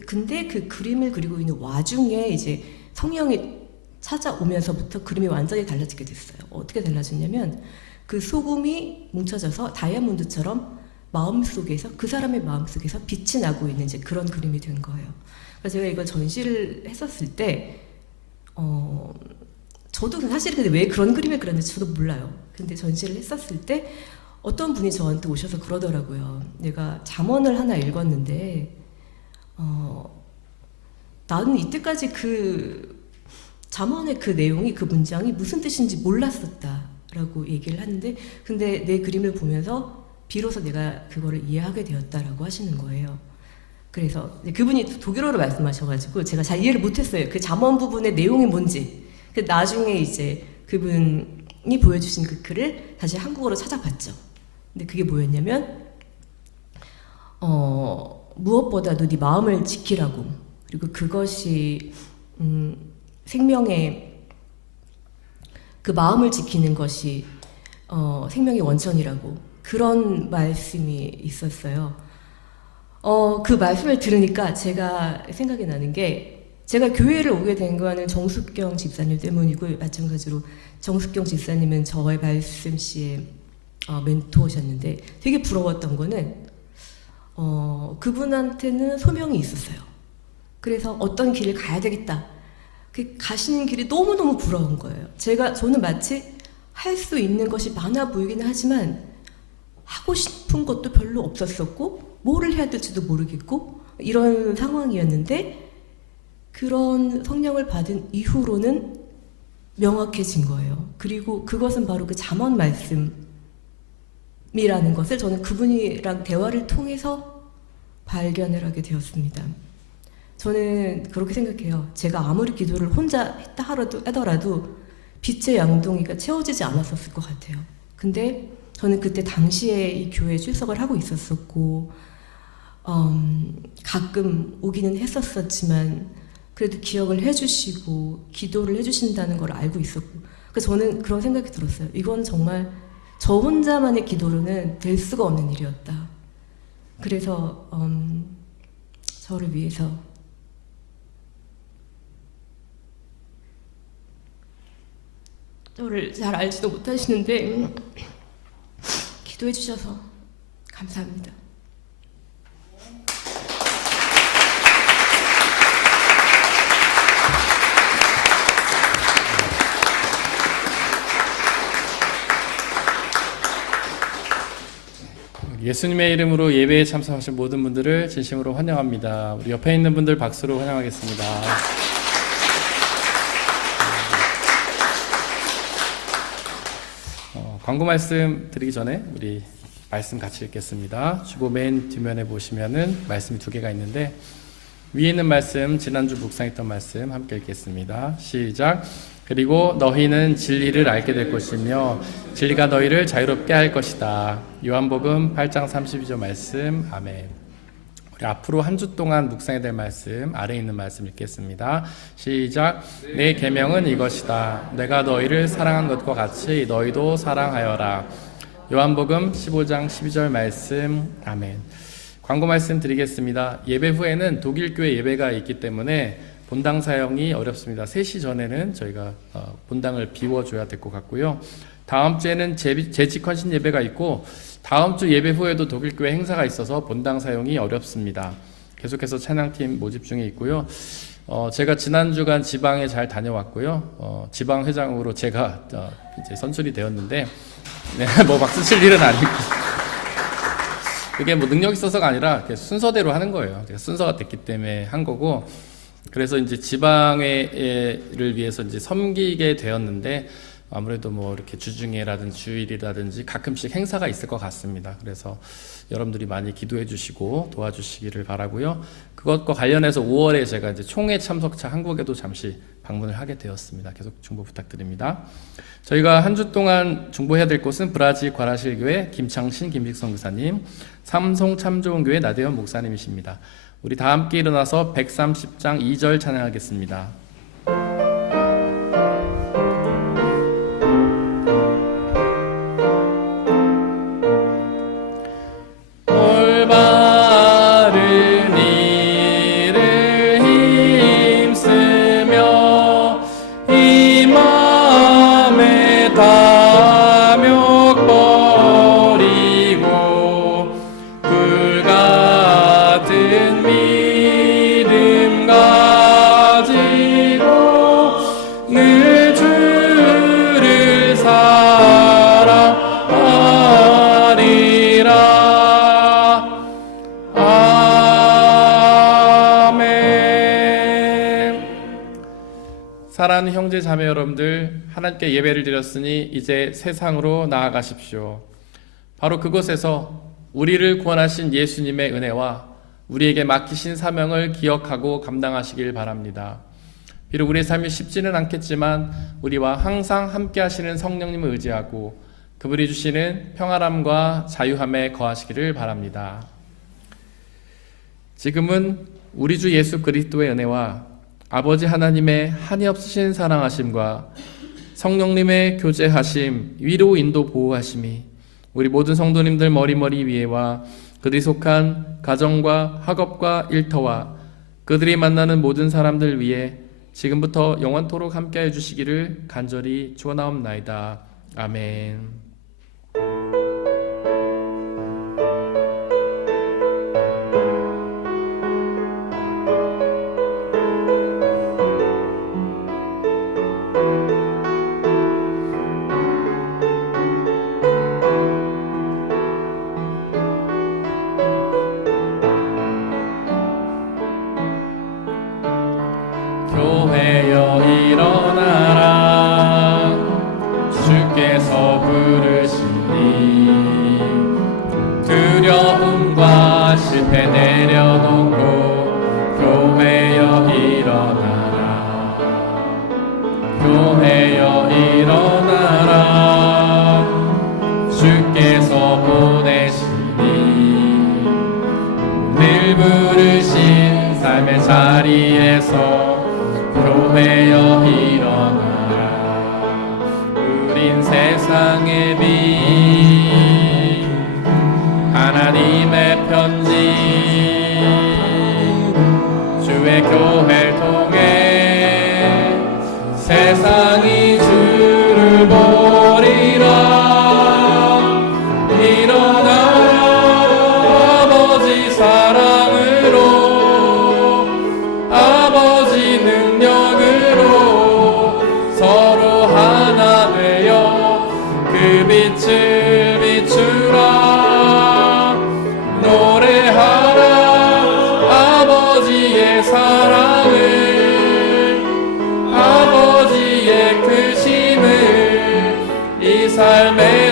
그 그림을 그리고 있는 와중에 이제 성령이 찾아오면서부터 그림이 완전히 달라지게 됐어요. 어떻게 달라졌냐면, 그 소금이 뭉쳐져서 다이아몬드처럼 마음속에서, 그 사람의 마음속에서 빛이 나고 있는 이제 그런 그림이 된 거예요. 그래서 제가 이걸 전시를 했었을 때 저도 사실 근데 왜 그런 그림을 그렸는지 저도 몰라요. 근데 전시를 했었을 때 어떤 분이 저한테 오셔서 그러더라고요. 내가 잠언을 하나 읽었는데 나는 이때까지 그 잠언의 그 내용이, 그 문장이 무슨 뜻인지 몰랐었다라고 얘기를 하는데, 근데 내 그림을 보면서 비로소 내가 그거를 이해하게 되었다라고 하시는 거예요. 그래서 그분이 독일어로 말씀하셔가지고 제가 잘 이해를 못했어요. 그 잠언 부분의 내용이 뭔지. 나중에 이제 그분이 보여주신 그 글을 다시 한국어로 찾아봤죠. 근데 그게 뭐였냐면, 무엇보다도 네 마음을 지키라고, 그리고 그것이 생명의, 그 마음을 지키는 것이 생명의 원천이라고, 그런 말씀이 있었어요. 그 말씀을 들으니까 제가 생각이 나는 게, 제가 교회를 오게 된 거는 정숙경 집사님 때문이고, 마찬가지로 정숙경 집사님은 저의 말씀 씨의 멘토셨는데, 되게 부러웠던 거는 그분한테는 소명이 있었어요. 그래서 어떤 길을 가야 되겠다, 그 가시는 길이 너무너무 부러운 거예요. 저는 마치 할 수 있는 것이 많아 보이긴 하지만 하고 싶은 것도 별로 없었었고, 뭐를 해야 될지도 모르겠고, 이런 상황이었는데, 그런 성령을 받은 이후로는 명확해진 거예요. 그리고 그것은 바로 그 잠언 말씀이라는 것을 저는 그분이랑 대화를 통해서 발견을 하게 되었습니다. 저는 그렇게 생각해요. 제가 아무리 기도를 혼자 했다 하더라도 빛의 양동이가 채워지지 않았었을 것 같아요. 근데 저는 그때 당시에 이 교회에 출석을 하고 있었었고, 가끔 오기는 했었지만 그래도 기억을 해주시고 기도를 해주신다는 걸 알고 있었고, 그래서 저는 그런 생각이 들었어요. 이건 정말 저 혼자만의 기도로는 될 수가 없는 일이었다. 그래서 저를 위해서 저를 잘 알지도 못하시는데 기도해 주셔서 감사합니다. 예수님의 이름으로 예배에 참석하신 모든 분들을 진심으로 환영합니다. 우리 옆에 있는 분들 박수로 환영하겠습니다. 광고 말씀 드리기 전에 우리 말씀 같이 읽겠습니다. 주보 맨 뒷면에 보시면은 말씀이 두 개가 있는데, 위에 있는 말씀, 지난주 묵상했던 말씀 함께 읽겠습니다. 시작. 그리고 너희는 진리를 알게 될 것이며 진리가 너희를 자유롭게 할 것이다. 요한복음 8장 32절 말씀. 아멘. 우리 앞으로 한 주 동안 묵상해야 될 말씀, 아래에 있는 말씀 읽겠습니다. 시작. 내 계명은 이것이다. 내가 너희를 사랑한 것과 같이 너희도 사랑하여라. 요한복음 15장 12절 말씀. 아멘. 광고 말씀 드리겠습니다. 예배 후에는 독일교회 예배가 있기 때문에 본당 사용이 어렵습니다. 3시 전에는 저희가 본당을 비워줘야 될 것 같고요. 다음 주에는 재직헌신 예배가 있고 다음 주 예배 후에도 독일교회 행사가 있어서 본당 사용이 어렵습니다. 계속해서 찬양팀 모집 중에 있고요. 제가 지난 주간 지방에 잘 다녀왔고요. 지방 회장으로 제가 이제 선출이 되었는데 뭐 박수 칠 일은 아니고 그게 뭐 능력 있어서가 아니라 순서대로 하는 거예요. 순서가 됐기 때문에 한 거고 그래서 이제 지방회를 위해서 이제 섬기게 되었는데 아무래도 뭐 이렇게 주중회라든지 주일이라든지 가끔씩 행사가 있을 것 같습니다. 그래서 여러분들이 많이 기도해 주시고 도와주시기를 바라고요. 그것과 관련해서 5월에 제가 이제 총회 참석차 한국에도 잠시 방문을 하게 되었습니다. 계속 중보 부탁드립니다. 저희가 한 주 동안 중보해야 될 곳은 브라질 과라실교회 김창신 김빅성 교사님, 삼송 참좋은교회 나대현 목사님이십니다. 우리 다 함께 일어나서 130장 2절 찬양하겠습니다. 사랑하는 형제 자매 여러분들, 하나님께 예배를 드렸으니 이제 세상으로 나아가십시오. 바로 그곳에서 우리를 구원하신 예수님의 은혜와 우리에게 맡기신 사명을 기억하고 감당하시길 바랍니다. 비록 우리의 삶이 쉽지는 않겠지만 우리와 항상 함께 하시는 성령님을 의지하고 그분이 주시는 평안함과 자유함에 거하시기를 바랍니다. 지금은 우리 주 예수 그리스도의 은혜와 아버지 하나님의 한이 없으신 사랑하심과 성령님의 교제하심, 위로 인도 보호하심이 우리 모든 성도님들 머리머리 위에와 그들이 속한 가정과 학업과 일터와 그들이 만나는 모든 사람들 위에 지금부터 영원토록 함께해 주시기를 간절히 축원하옵나이다. 아멘. 교회여 일어나라 주께서 부르시니 두려움과 실패 내려놓고 교회여 일어나라 교회여 일어나라 주께서 보내시니 늘 부르신 삶의 자리에서 교회여 일어나라 우린 세상의 빛 하나님의 편지 주의 교회를 통해 세상이 주를 보리라 일어나 아버지 사랑으로 아버지 능력으로 서로 하나 되어 그 빛을 비추라 노래하라 아버지의 사랑을 아버지의 크심을 이 삶에